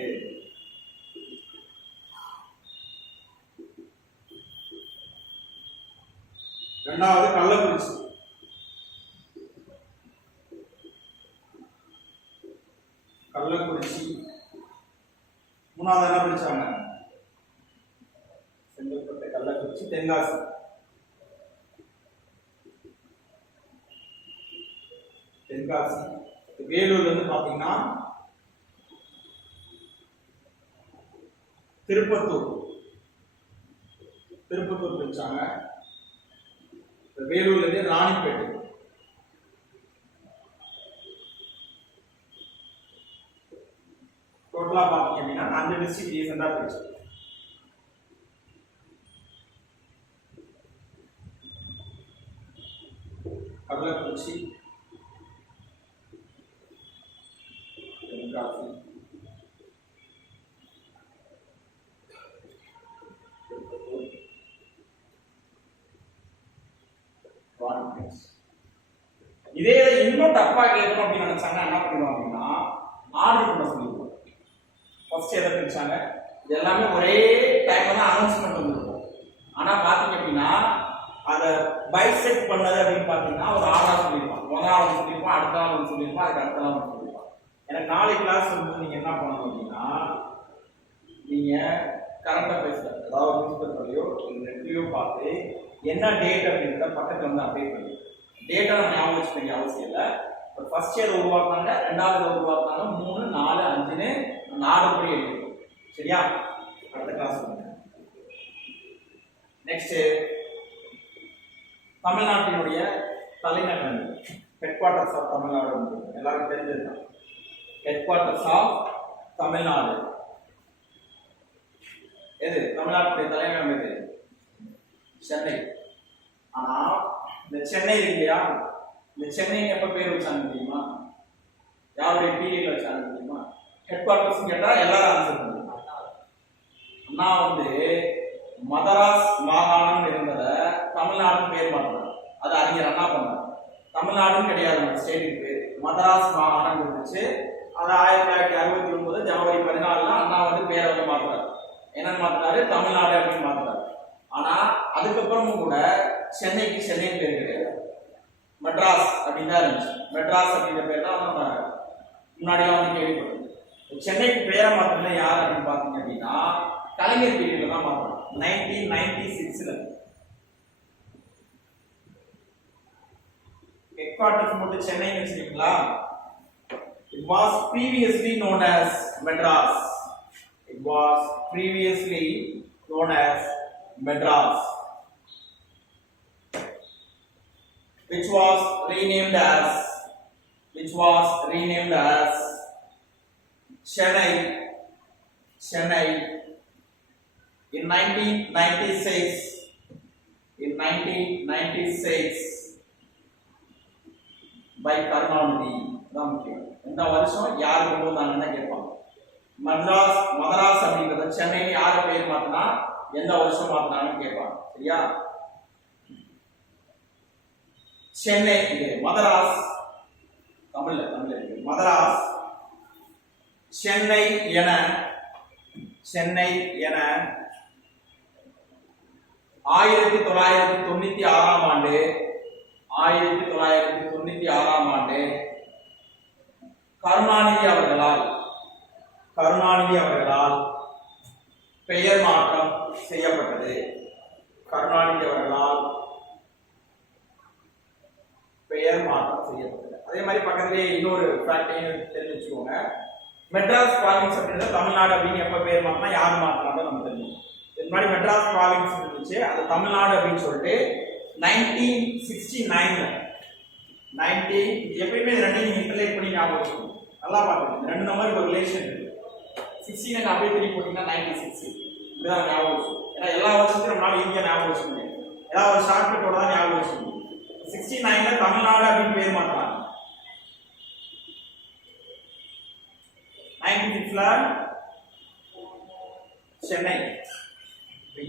இரண்டாவது கள்ளக்குறிச்சி, கள்ளக்குறிச்சி, மூணாவது என்ன பிரிச்சாங்க, செங்கல்பட்டு, கள்ளக்குறிச்சி, தென்காசி, தென்காசி. வேலூர்ல இருந்து பாத்தீங்கன்னா திருப்பத்தூர், திருப்பத்தூர் பிரிச்சாங்க. வேலூர்ல இருந்து ராணிப்பேட்டை, டோட்டலா பாத்தீங்க அப்படின்னா 5 டிஸ்ட்ரிக்ட் ரீசெண்டா பிரிச்சு. கள்ளக்குறிச்சி, தென்காசி, இதே இன்னும் டஃபா கேட்கணும் அப்படின்னு நினைச்சாங்க என்ன பண்ணுவாங்கன்னா ஆர்டர் பண்ண சொல்லிடுவாங்க. ஃபர்ஸ்ட் எதை பிரிச்சாங்க, இது எல்லாமே ஒரே டைம்ல தான் அனௌன்ஸ்மெண்ட் வந்துருக்கும். ஆனா பாத்தீங்க அப்படின்னா அதை பைசெக்ட் பண்ணது அப்படின்னு பாத்தீங்கன்னா ஒரு ஆர்டர் சொல்லியிருப்பான். முதல் நாள் சொல்லியிருப்பான், அடுத்த நாள் சொல்லியிருப்பான், அதுக்கு அடுத்த நாள் சொல்லியிருப்பான். எனக்கு நாளைக்கு கிளாஸ் வந்து நீங்க என்ன பண்ணணும் அப்படின்னா நீங்க கரண்ட் அஃபேர்ஸ் அதாவது நியூஸ் பேப்பர்லயோ நெட்லயோ பார்த்து என்ன டேட் அப்படின்றத பக்கத்துல வந்து அப்டேட் பண்ணி டேட்டா நம்ம ஞாபகம் வச்சுக்க வேண்டிய அவசியம் இல்லை. ஒரு ஃபர்ஸ்ட் இயர் உருவாக்குனாங்க, 2வது உருவாக்குனாங்க, 3, 4, 5ன்னு அந்த ஆர்டர் படி எழுதிடும். சரியா? அடுத்த கிளாஸ் நெக்ஸ்ட் தமிழ்நாட்டினுடைய தலைநகரம், ஹெட் குவார்டர்ஸ் ஆஃப் தமிழ்நாடு எல்லாருக்கும் தெரிஞ்சதுதான். ஹெட் குவார்டர்ஸ் ஆஃப் தமிழ்நாடு எது? தமிழ்நாட்டுடைய தலைநகரம் எது? சென்னை. ஆனா இந்த சென்னை இருக்கு இல்லையா, இந்த சென்னை எப்ப பேர் வச்சாங்க தெரியுமா? யாருடைய பீரியட்ல வச்சாங்க தெரியுமா? ஹெட் குவார்டர்ஸ் கேட்டா எல்லாரும் ஆன்சர் பண்ணுவாங்க. அண்ணா வந்து மதராஸ் மாகாணம் இருந்தத தமிழ்நாடு பேர் மாற்றாங்க. அது அறிஞர் அண்ணா பண்ணார். தமிழ்நாடுன்னு கிடையாது, ஸ்டேட்டுக்கு பேர் மதராஸ் மாகாணம் இருந்துச்சு. அது 1969 ஜனவரி 14 அண்ணா வந்து பேரை வந்து மாத்துறாரு. என்னன்னு மாத்துறாரு? தமிழ்நாடு அப்படின்னு மாத்துறாரு. ஆனா அதுக்கப்புறமும் கூட சென்னைக்கு சென்னை பேர் கிடையாது, மெட்ராஸ் அப்படின்னு தான் இருந்துச்சு. மெட்ராஸ் அப்படிங்கிற பேர் தான் நம்ம முன்னாடிலாம் வந்து கேள்விப்பட்டோம். சென்னைக்கு பேரை மாத்தினா யார் அப்படின்னு பாத்தீங்க அப்படின்னா கலைஞர் பீரியட்ல தான் மாத்தணும். 1996ல ஹெட் குவார்டர்ஸ் மட்டும் சென்னை வச்சிருக்கீங்களா? It was previously known as Madras. It was previously known as Madras, which was renamed as Chennai in 1996 by Karunanidhi. தான் முக்கியம். இந்த வருஷம் யார் கொண்டு வந்தாங்கன்னு கேட்பாங்க. மதராஸ் அப்படின்றத சென்னை யார் பேர் மாத்தினா எந்த வருஷம் மாத்தினாங்கன்னு கேட்பாங்க. சரியா? சென்னை இது மதராஸ், தமிழ்ல இருக்கு. மதராஸ் சென்னை என சென்னை என 1996ஆம் ஆண்டு 1996ஆம் ஆண்டு கருணாநிதி அவர்களால் பெயர் மாற்றம் செய்யப்பட்டது. கருணாநிதி அவர்களால் பெயர் மாற்றம் செய்யப்பட்டது. அதே மாதிரி பக்கத்திலே இன்னொரு ஃபேக்டையும் தெரிஞ்சு வச்சுக்கோங்க. மெட்ராஸ் ப்ராவின்ஸ் அப்படின்றது தமிழ்நாடு அப்படின்னு எப்ப பேர் மாற்றினா யார் மாற்றினாலும் நம்ம தெரியும். இது மாதிரி மெட்ராஸ் ப்ராவின்ஸ் இருந்துச்சு, அது தமிழ்நாடு அப்படின்னு சொல்லிட்டு 1969 எப்பயுமே ரெண்டையும் நீங்க இன்டர்லேட் பண்ணி ஞாபகம் வச்சுக்கணும். நல்லா பாத்துக்கோங்க, ரெண்டு நம்பருக்கு ஒரு ரிலேஷன் இருக்கு. 16 அப்படியே திருப்பி போட்டீங்கன்னா 96 இதுதான் ஞாபகம் வச்சுக்கணும். ஏன்னா எல்லா வருஷத்தையும் நம்மளால ஈஸியா ஞாபகம் வச்சுக்க முடியும். ஏதாவது ஒரு ஷார்ட்கட்டோட தான் ஞாபகம் வச்சுக்கணும். 69ல தமிழ்நாடு அப்படின்னு பேர் மாற்றாங்க. 96ல சென்னை.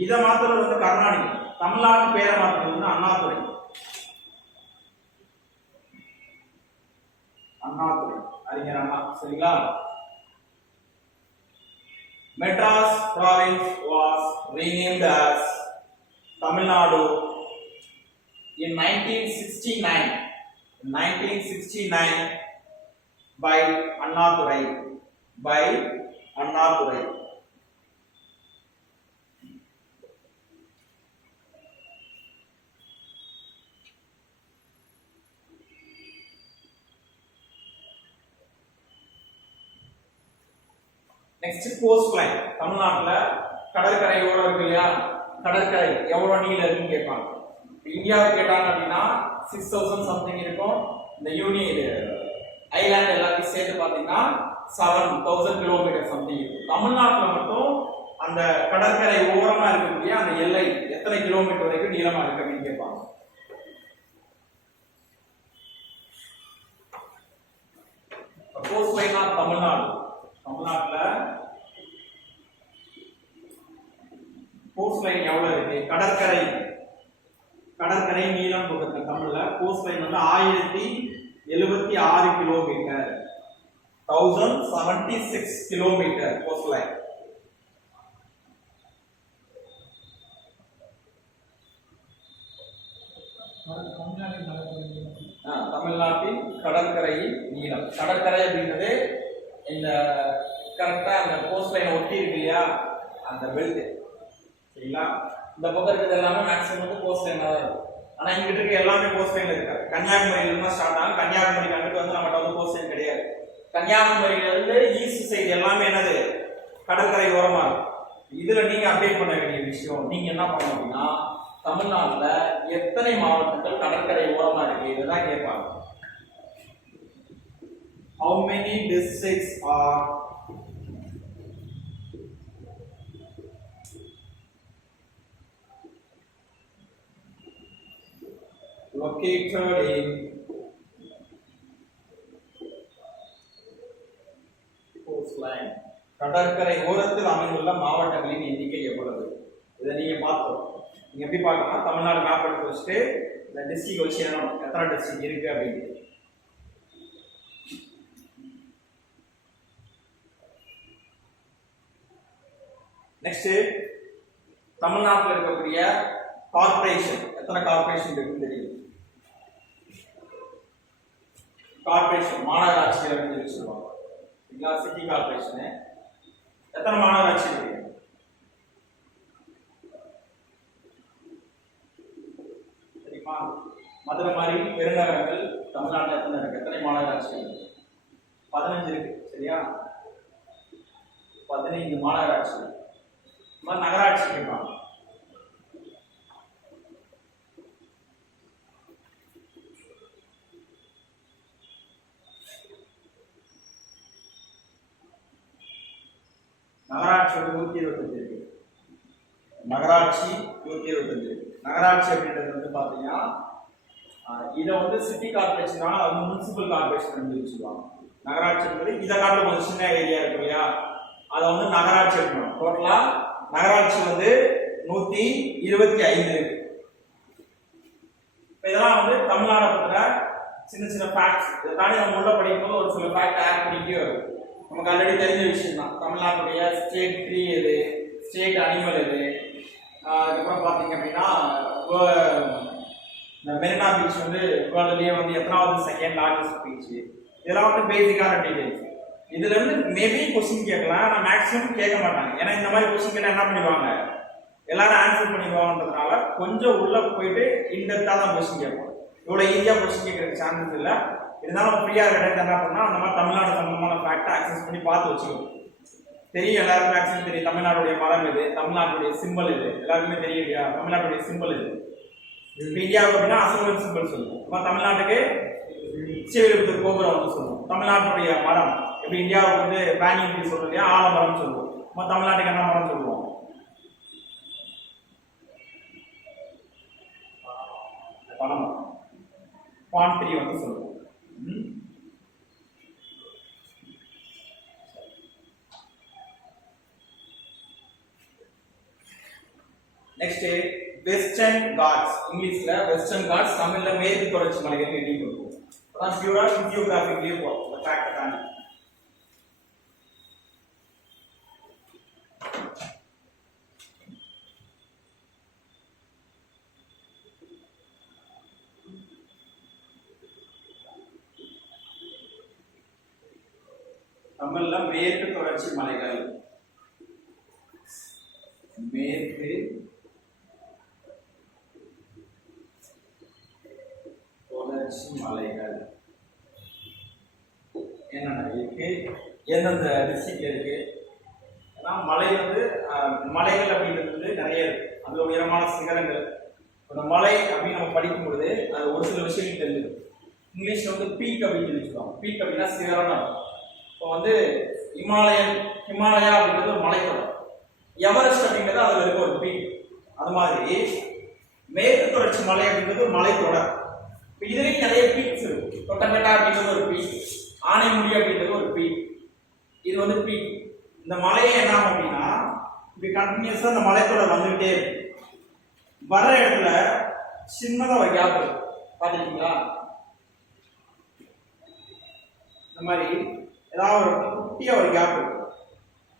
இதை மாத்துறது வந்து கருணாநிதி. தமிழ்நாடு பேரை மாத்துறது வந்து அண்ணாதுரை. அறிஞர் அண்ணா. சரிங்களா? Madras province was renamed as Tamil Nadu in 1969 by Annadurai. Next cost line. தமிழ்நாட்டுல கடற்கரை எவ்வளவு இருக்கு இல்லையா? கடற்கரை எவ்வளவு நீளம் இருக்குன்னு கேட்பாங்க. இந்தியாவை கேட்டாங்க அப்படின்னா 6000 சம்திங் இருக்கும். இந்த யூனியன் ஐலாண்ட் எல்லாத்தையும் சேர்த்து பாத்தீங்கன்னா 7000 கிலோமீட்டர் சம்திங் இருக்கும். தமிழ்நாட்டுல மட்டும் அந்த கடற்கரை ஓரமா இருக்கக்கூடிய அந்த எல்லை எத்தனை கிலோமீட்டர் வரைக்கும் நீளமா இருக்கு அப்படின்னு கேட்பாங்க. கோஸ்ட் லைன் ஆஃப் தமிழ்நாட்டுல கோஸ்ட் லைன் எவ்வளவு இருக்கு? கடற்கரை நீளம் கொடுத்த தமிழ்ல கோஸ்ட் லைன் வந்து 1076 கிலோமீட்டர், 1076 கிலோமீட்டர் கோஸ்ட் லைன். தமிழ்நாட்டின் கடற்கரையின் நீளம். கடற்கரை அப்படின்றது இந்த கரெக்டா அந்த கோஸ்ட் லைன் ஒட்டி இருக்கு இல்லையா, அந்த பெல்ட். சரிங்களா? இந்த பக்கம் இருக்கிறது எல்லாமே மேக்ஸிமம் வந்து கோஸ்ட் லைனா தான் இருக்கும். ஆனா இங்க இருக்க எல்லாமே கோஸ்ட் லைன்ல இருக்காது. கன்னியாகுமரியில இருந்து ஸ்டார்ட் ஆகும். கன்னியாகுமரி கண்டுட்டு வந்து நம்மகிட்ட வந்து கோஸ்ட் லைன் கிடையாது. கன்னியாகுமரியில இருந்து ஈஸ்ட் சைடு எல்லாமே என்னது, கடற்கரை ஓரமா இருக்கும். இதுல நீங்க அப்டேட் பண்ண வேண்டிய விஷயம், நீங்க என்ன பண்ணணும் அப்படின்னா தமிழ்நாட்டுல எத்தனை மாவட்டங்கள் கடற்கரை ஓரமா இருக்கு இதுதான் கேட்பாங்க. How many districts are located in coastline? கடற்கரை ஓரத்தில் அமைந்துள்ள மாவட்டங்களின் எண்ணிக்கை எவ்வளவு? இதை நீங்க பார்த்தோம். நீங்க எப்படி பார்க்கணும்னா தமிழ்நாடு மேப் எடுத்து வச்சுட்டு இந்த டிஸ்ட்ரிக்ட் வச்சு எத்தனை டிஸ்ட்ரிக்ட் இருக்கு அப்படின்னு. நெக்ஸ்ட் தமிழ்நாட்டில் இருக்கக்கூடிய கார்பரேஷன் எத்தனை கார்பரேஷன் இருக்குன்னு தெரியும். கார்பரேஷன் மாநகராட்சி அப்படின்னு சொல்லுவாங்க. சிட்டி கார்பரேஷன் எத்தனை மாநகராட்சி இருக்கு? சரிமா? மதுரை மாதிரி பெருநகரங்கள் தமிழ்நாட்டில் எத்தனை இருக்கு? எத்தனை மாநகராட்சி? 15 இருக்கு. சரியா? 15 மாநகராட்சி. நகராட்சி கேட்பாங்க. நகராட்சி 125 இருக்கு. நகராட்சி 125 இருக்கு. நகராட்சி அப்படின்றது வந்து பாத்தீங்கன்னா இதை வந்து சிட்டி கார்பரேஷன் அது முனிசிபல் கார்பரேஷன் சொல்லுவாங்க. நகராட்சி என்பது இதை காட்டும் ஒரு சின்ன ஏரியா இருக்கு இல்லையா, அதை வந்து நகராட்சி இருக்கணும். டோட்டலா நகராட்சி வந்து 125 இருக்கு. இதெல்லாம் வந்து தமிழ்நாடு பத்தின சின்ன சின்ன ஃபேக்ட்ஸ். இதை தாண்டி நம்ம உள்ள படிக்கும்போது ஒரு சில ஃபேக்ட் ஆட் பண்ணிட்டே வரும். நமக்கு ஆல்ரெடி தெரிஞ்ச விஷயம் தான். தமிழ்நாட்டுடைய ஸ்டேட் ட்ரீ எது, ஸ்டேட் அனிமல் எது, அதுக்கப்புறம் பார்த்தீங்க அப்படின்னா இந்த மெரினா பீச் வந்து வேர்ல்டுலேயே வந்து எத்தனாவது செகண்ட் லார்ஜஸ்ட் பீச். இதெல்லாம் வந்து பேசிக்கான டீடைல்ஸ். இதுல இருந்து மேபி கொஸ்டின் கேட்கலாம், ஆனா மேக்ஸிமம் கேட்க மாட்டாங்க. ஏன்னா இந்த மாதிரி கொஸ்டின் கேட்டா என்ன பண்ணிடுவாங்க, எல்லாரும் ஆன்சர் பண்ணிடுவாங்கன்றதுனால கொஞ்சம் உள்ள போயிட்டு இன்டெப்தா தான் கொஸ்டின் கேட்போம். இவ்வளவு ஈஸியா கொஸ்டின் கேட்கறதுக்கு சான்சஸ் இல்லை. இருந்தாலும் ஃப்ரீயா கிடையாது என்ன பண்ணா அந்த மாதிரி தமிழ்நாடு சம்பந்தமான ஃபேக்டை அக்சஸ் பண்ணி பார்த்து வச்சுக்கணும். தெரியும் எல்லாருக்கும் மேக்ஸிமம் தெரியும் தமிழ்நாடுடைய மரம் இது, தமிழ்நாட்டுடைய சிம்பிள் இது, எல்லாருக்குமே தெரியும் இல்லையா தமிழ்நாட்டுடைய சிம்பிள் இது. இப்போ இந்தியாவுக்கு அப்படின்னா அசோகன் சிம்பிள் சொல்லுவோம். நம்ம தமிழ்நாட்டுக்கு ஸ்ரீவில்லிபுத்தூர் கோபுரம் வந்து சொல்லுவோம். தமிழ்நாட்டுடைய மரம் இப்போ இந்தியாவுக்கு வந்து பேனியன் ட்ரீ சொல்றோம் இல்லையா, ஆலமரம் சொல்லுவோம். நம்ம தமிழ்நாட்டுக்கு என்ன மரம் சொல்லுவோம், பனம், பாம் ட்ரீ வந்து சொல்லுவோம். நெக்ஸ்ட் வெஸ்டர்ன் காட்ஸ், இங்கிலீஷ்ல வெஸ்டர்ன் காட்ஸ், தமிழ்ல மேற்கு தொடர்ச்சி மலைகள் எழுதி கொடுக்கும். அதான் பியூரா ஜியோகிராபிக்லயே போறோம் இந்த ஃபேக்ட் தாண்டி. தமிழ்ல மேற்கு தொடர்ச்சி மலைகள், மேற்கு தொடர்ச்சி மலைகள் என்னென்ன இருக்கு, எந்தெந்த டிஸ்ட்ரிக்ட்ல இருக்கு. ஏன்னா மலை வந்து மலைகள் அப்படின்றது வந்து நிறைய இருக்கு. அதுல உயரமான சிகரங்கள். அந்த மலை அப்படின்னு நம்ம படிக்கும் பொழுது அது ஒரு சில விஷயங்கள் தெரிஞ்சிடும். இங்கிலீஷ்ல வந்து பீக் அப்படின்னு சொல்லி சொல்லுவாங்க. பீக் அப்படின்னா சிகரம். இப்போ வந்து ஹிமாலயா அப்படின்றது ஒரு மலைத்தொடர், எவரெஸ்ட் அப்படின்றது அதுல இருக்க ஒரு பீக். அது மாதிரி மேற்கு தொடர்ச்சி மலை அப்படின்றது ஒரு மலைத்தொடர். இப்போ இதுலேயும் நிறைய பீக்ஸ் இருக்கு. தொட்டபெட்டா அப்படின்றது ஒரு பீக், ஆனைமுடி அப்படின்றது ஒரு பீக். இது வந்து பீக். இந்த மலையை என்ன ஆகும் அப்படின்னா இப்படி கண்டினியூஸா இந்த மலைத்தொடர் வந்துகிட்டே இருக்கு. வர்ற இடத்துல சின்னதா ஒரு கேப் இருக்கு, பாத்துக்கிட்டீங்களா? இந்த மாதிரி ஏதாவது ஒரு குட்டியா ஒரு கேப் இருக்கு.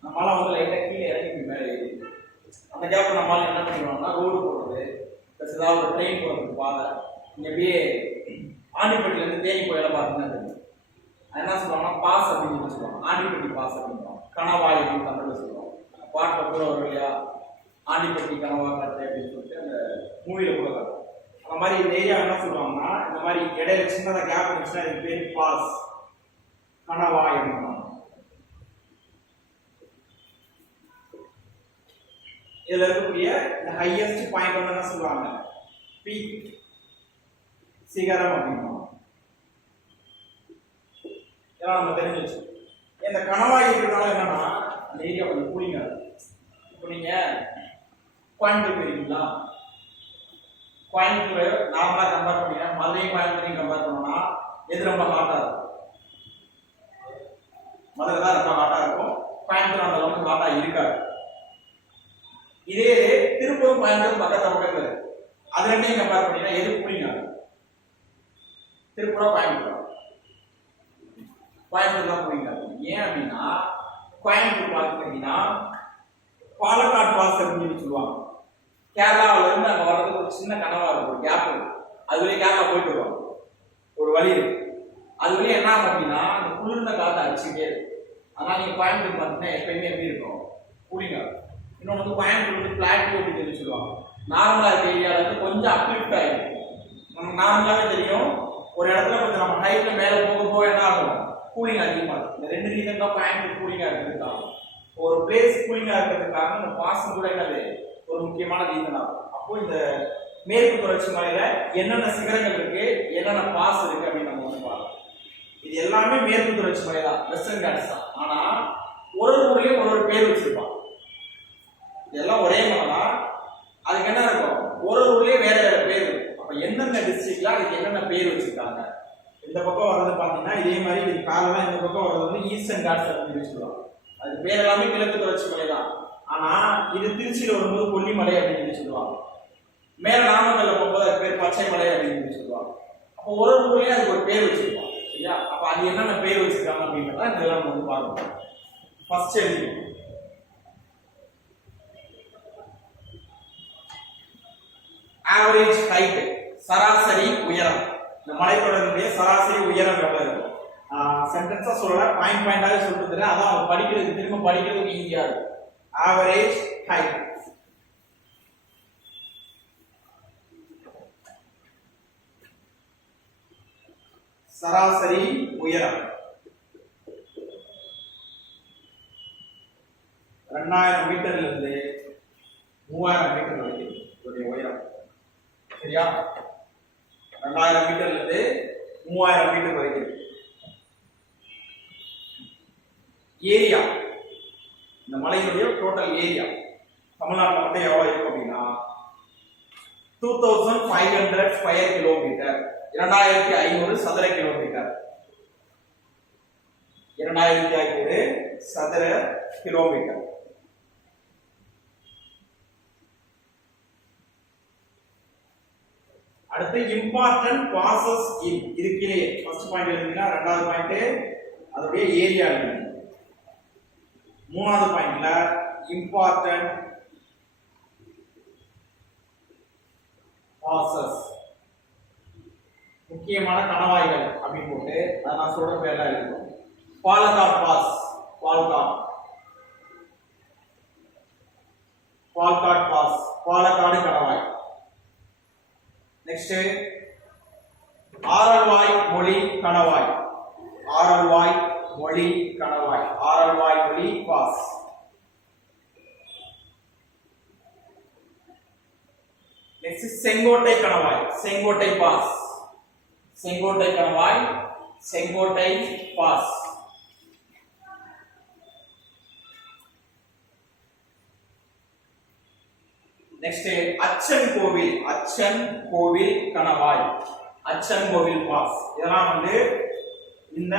நம்மளால வந்து லைட்டா கீழே இறங்கி மேலே ஏறி அந்த கேப் நம்மளால என்ன பண்ணிடுவாங்கன்னா ரோடு போடுறது, ப்ளஸ் ஏதாவது ஒரு ட்ரெயின் போடுறதுக்கு பாதை. இங்க அப்படியே ஆண்டிப்பட்டில இருந்து தேனி கோயில பார்த்தீங்கன்னா தெரியும். என்ன சொல்லுவாங்கன்னா பாஸ் அப்படின்னு சொல்லுவாங்க, ஆண்டிப்பட்டி பாஸ் அப்படின்னு, கணவாய் அப்படின்னு தமிழ்ல சொல்லுவாங்க. பாட்டில் கூட வரும் இல்லையா, ஆண்டிப்பட்டி கனவா காட்டு அப்படின்னு சொல்லிட்டு அந்த மூவில கூட காட்டும். அந்த மாதிரி இந்த ஏரியா என்ன சொல்லுவாங்கன்னா இந்த மாதிரி இடையில சின்னதாக கேப் இருந்துச்சுன்னா இது பேர் பாஸ், கனவாய் அப்படின்னு. இதுல இருக்கக்கூடிய இந்த ஹையஸ்ட் பாயிண்ட் வந்து என்ன சொல்லுவாங்க, பீக், சிகரம் அப்படின்னு. இதெல்லாம் நம்ம தெரிஞ்சு வச்சு இந்த கணவாய் இருக்கிறதுனால என்னன்னா அந்த ஏரியா கொஞ்சம் கூலிங்கா இருக்கும். இப்போ நீங்க கோயம்புத்தூர் போயிருக்கீங்களா, கோயம்புத்தூர் நார்மலா கம்பேர் பண்ணீங்க மதுரையும் கோயம்புத்தூரையும் கம்பேர் பண்ணோம்னா எது ரொம்ப ஹாட்டா இருக்கும்? மதுரை தான் ரொம்ப ஹாட்டா இருக்கும், கோயம்புத்தூர் அந்த அளவுக்கு ஹாட்டா இருக்காது. இதே திருப்பூர் கோயம்புத்தூர் பக்கத்துல இருக்கு, அது ரெண்டையும் கம்பேர் பண்ணீங்கன்னா எது கூலிங்கா இருக்கும்? திருப்பூரா கோயம்புத்தூர்? கோயம்புத்தூர் தான் கூலிங்கா இருக்கும். ஏன் அப்படின்னா கோயம்புத்தூர் பார்த்தீங்கன்னா பாலக்காடு பாஸ் அப்படின்னு சொல்லுவாங்க. கேரளாவில இருந்து அங்க வர்றதுக்கு ஒரு சின்ன கனவா இருக்கும், ஒரு கேப் இருக்கு. அதுவரையும் கேரளா போயிட்டு வருவாங்க, ஒரு வழி இருக்கு. அதுவரையும் என்ன ஆகும் அப்படின்னா அந்த குளிர்ந்த காற்று அடிச்சுட்டே இருக்கு. அதனால நீங்க கோயம்புத்தூர் பார்த்தீங்கன்னா எப்பயுமே எப்படி இருக்கும், கூலிங்கா இருக்கும். இன்னொன்று வந்து கோயம்புத்தூர் வந்து பிளாட்யூ அப்படின்னு சொல்லுவாங்க. நார்மலா இருக்க ஏரியால இருந்து கொஞ்சம் அப்லிஃப்ட் ஆகிடும். நமக்கு நார்மலாவே தெரியும், ஒரு இடத்துல கொஞ்சம் நம்ம ஹைட்ல மேல போக போக என்ன ஆகும், கூலிங் அதிகமா இருக்கும். இந்த ரெண்டு ரீசன் தான் கோயம்புத்தூர் கூலிங்கா இருக்கிறதுக்காக. ஒரு பிளேஸ் கூலிங்கா இருக்கிறதுக்காக இந்த பாசம் கூட என்னது ஒரு முக்கியமான ரீசன் ஆகும். அப்போ இந்த மேற்கு தொடர்ச்சி மலையில என்னென்ன சிகரங்கள் இருக்கு, என்னென்ன பாஸ் இருக்கு அப்படின்னு நம்ம வந்து பார்க்கலாம். இது எல்லாமே மேற்கு தொடர்ச்சி மலை தான், வெஸ்டர்ன் காட்ஸ் தான். ஆனா ஒரு ஊர்லயும் ஒரு பேர் வச்சிருப்பாங்க. இதெல்லாம் ஒரே மலை தான், அதுக்கு என்ன இருக்கும், ஒரு ஊர்லயே வேற வேற பேர் இருக்கும். அப்ப எந்தெந்த டிஸ்ட்ரிக்ட்ல அதுக்கு என்னென்ன பேர் வச்சிருக்காங்க. இந்த பக்கம் வர்றது பாத்தீங்கன்னா இதே மாதிரி இது காரணம், இந்த பக்கம் வர்றது வந்து ஈஸ்டர்ன் காட்ஸ் அப்படின்னு சொல்லுவாங்க. அது பேர் எல்லாமே கிழக்கு தொடர்ச்சி மலை தான். ஆனா இது திருச்சியில வரும்போது கொல்லிமலை அப்படின்னு சொல்லுவாங்க. மேல நாமக்கல்ல போகும்போது அது பேர் பச்சை மலை அப்படின்னு சொல்லுவாங்க. அப்போ ஒரு ஊர்லயே அதுக்கு ஒரு பேர் வச்சிருப்பாங்க. சரியா? அப்ப அது என்னென்ன பேர் வச்சிருக்காங்க அப்படின்றத இதெல்லாம் நம்ம வந்து பார்க்கணும். ஃபர்ஸ்ட் எழுதி ஆவரேஜ் ஹைட், சராசரி உயரம். இந்த மலைத்தொடருடைய சராசரி உயரம் எவ்வளவு இருக்கும்? சென்டென்ஸா சொல்லல, பாயிண்ட் பாயிண்டாவே சொல்றது, அதான் அவங்க படிக்கிறதுக்கு திரும்ப படிக்கிறதுக்கு ஈஸியா இருக்கும். ஆவரேஜ் ஹைட், சராசரி உயரம் 2000 மீட்டர்ல இருந்து 3000 மீட்டர் வரைக்கும் இதோடைய உயரம். சரியா? 2000 மீட்டர்ல இருந்து 3000 மீட்டர் வரைக்கும். ஏரியா, இந்த மலையினுடைய டோட்டல் ஏரியா தமிழ்நாட்டில் மட்டும் எவ்வளவு இருக்கும் அப்படின்னா 2500 ஸ்கொயர் கிலோமீட்டர், 2500 சதுர கிலோமீட்டர், 2500 சதுர கிலோமீட்டர். அடுத்து இம்பார்ட்டன்ட் பாசஸ் இன், இதுக்கிலே ஃபர்ஸ்ட் பாயிண்ட் எழுதினா, ரெண்டாவது பாயிண்ட் அதோடைய ஏரியா எழுதுங்க, மூணாவது பாயிண்ட்ல இம்பார்ட்டன்ட் பாசஸ், முக்கியமான கணவாய்கள் அப்படின்னு போட்டு அதை நான் சொல்ற பேர்லாம் எழுதுவோம். பாலக்காட் பாஸ், பாலக்காட் பாஸ், பாலக்காடு கணவாய். நெக்ஸ்ட் ஆரல்வாய் மொழி கணவாய், ஆரல்வாய் மொழி கணவாய், ஆரல்வாய் மொழி பாஸ். நெக்ஸ்ட் செங்கோட்டை கணவாய், செங்கோட்டை பாஸ், செங்கோட்டை கணவாய், செங்கோட்டை பாஸ். நெக்ஸ்ட் அச்சன் கோவில், அச்சன் கோவில் கணவாய், அச்சன் கோவில் பாஸ். இதெல்லாம் வந்து இந்த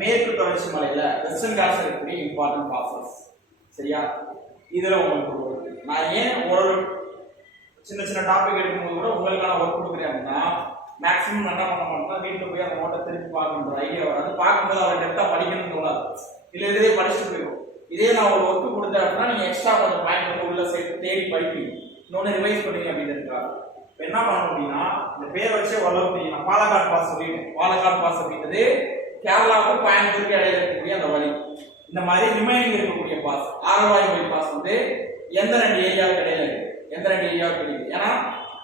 மேற்கு தொடர்ச்சி மலையில வெஸ்டர்ன் காட்ஸ் இருக்கக்கூடிய இம்பார்ட்டன்ட் பாசஸ். சரியா? இதுல உங்களுக்கு நான் ஏன் ஒரு சின்ன சின்ன டாபிக் எடுக்கும்போது கூட உங்களுக்கான ஒர்க் கொடுக்குறேன் அப்படின்னா, மேக்ஸிமம் என்ன பண்ண மாட்டோம், வீட்டுல போய் அந்த நோட்டை திருப்பி பார்க்கணுன்ற ஐடியா வராது, பார்க்கும்போது அவர் டெப்தா படிக்கணும்னு தோணாது, இல்ல இதே படிச்சுட்டு போயிடும். இதே நான் ஒரு ஒர்க் கொடுத்தேன் அப்படின்னா நீங்க எக்ஸ்ட்ரா கொஞ்சம் பாயிண்ட் வந்து உள்ள சேர்த்து தேடி படிப்பீங்க, இன்னொன்னு ரிவைஸ் பண்ணுவீங்க அப்படின்றதுக்காக. இப்போ என்ன பண்ணணும் அப்படின்னா, இந்த பேரை வச்சே ஓரளவு தெரியும். பாலக்காடு பாஸ் சொல்லிட்டேன். பாலக்காடு பாஸ் அப்படின்றது கேரளாவுக்கும் கோயம்புத்தூருக்கு இடையில இருக்கக்கூடிய அந்த வழி. இந்த மாதிரி ரிமைனிங் இருக்கக்கூடிய பாஸ், ஆரல்வாய் மொழி பாஸ் வந்து எந்த ரெண்டு ஏரியாவுக்கு இடையில இருக்கு, எந்த ரெண்டு ஏரியாவுக்கு இடையில? ஏன்னா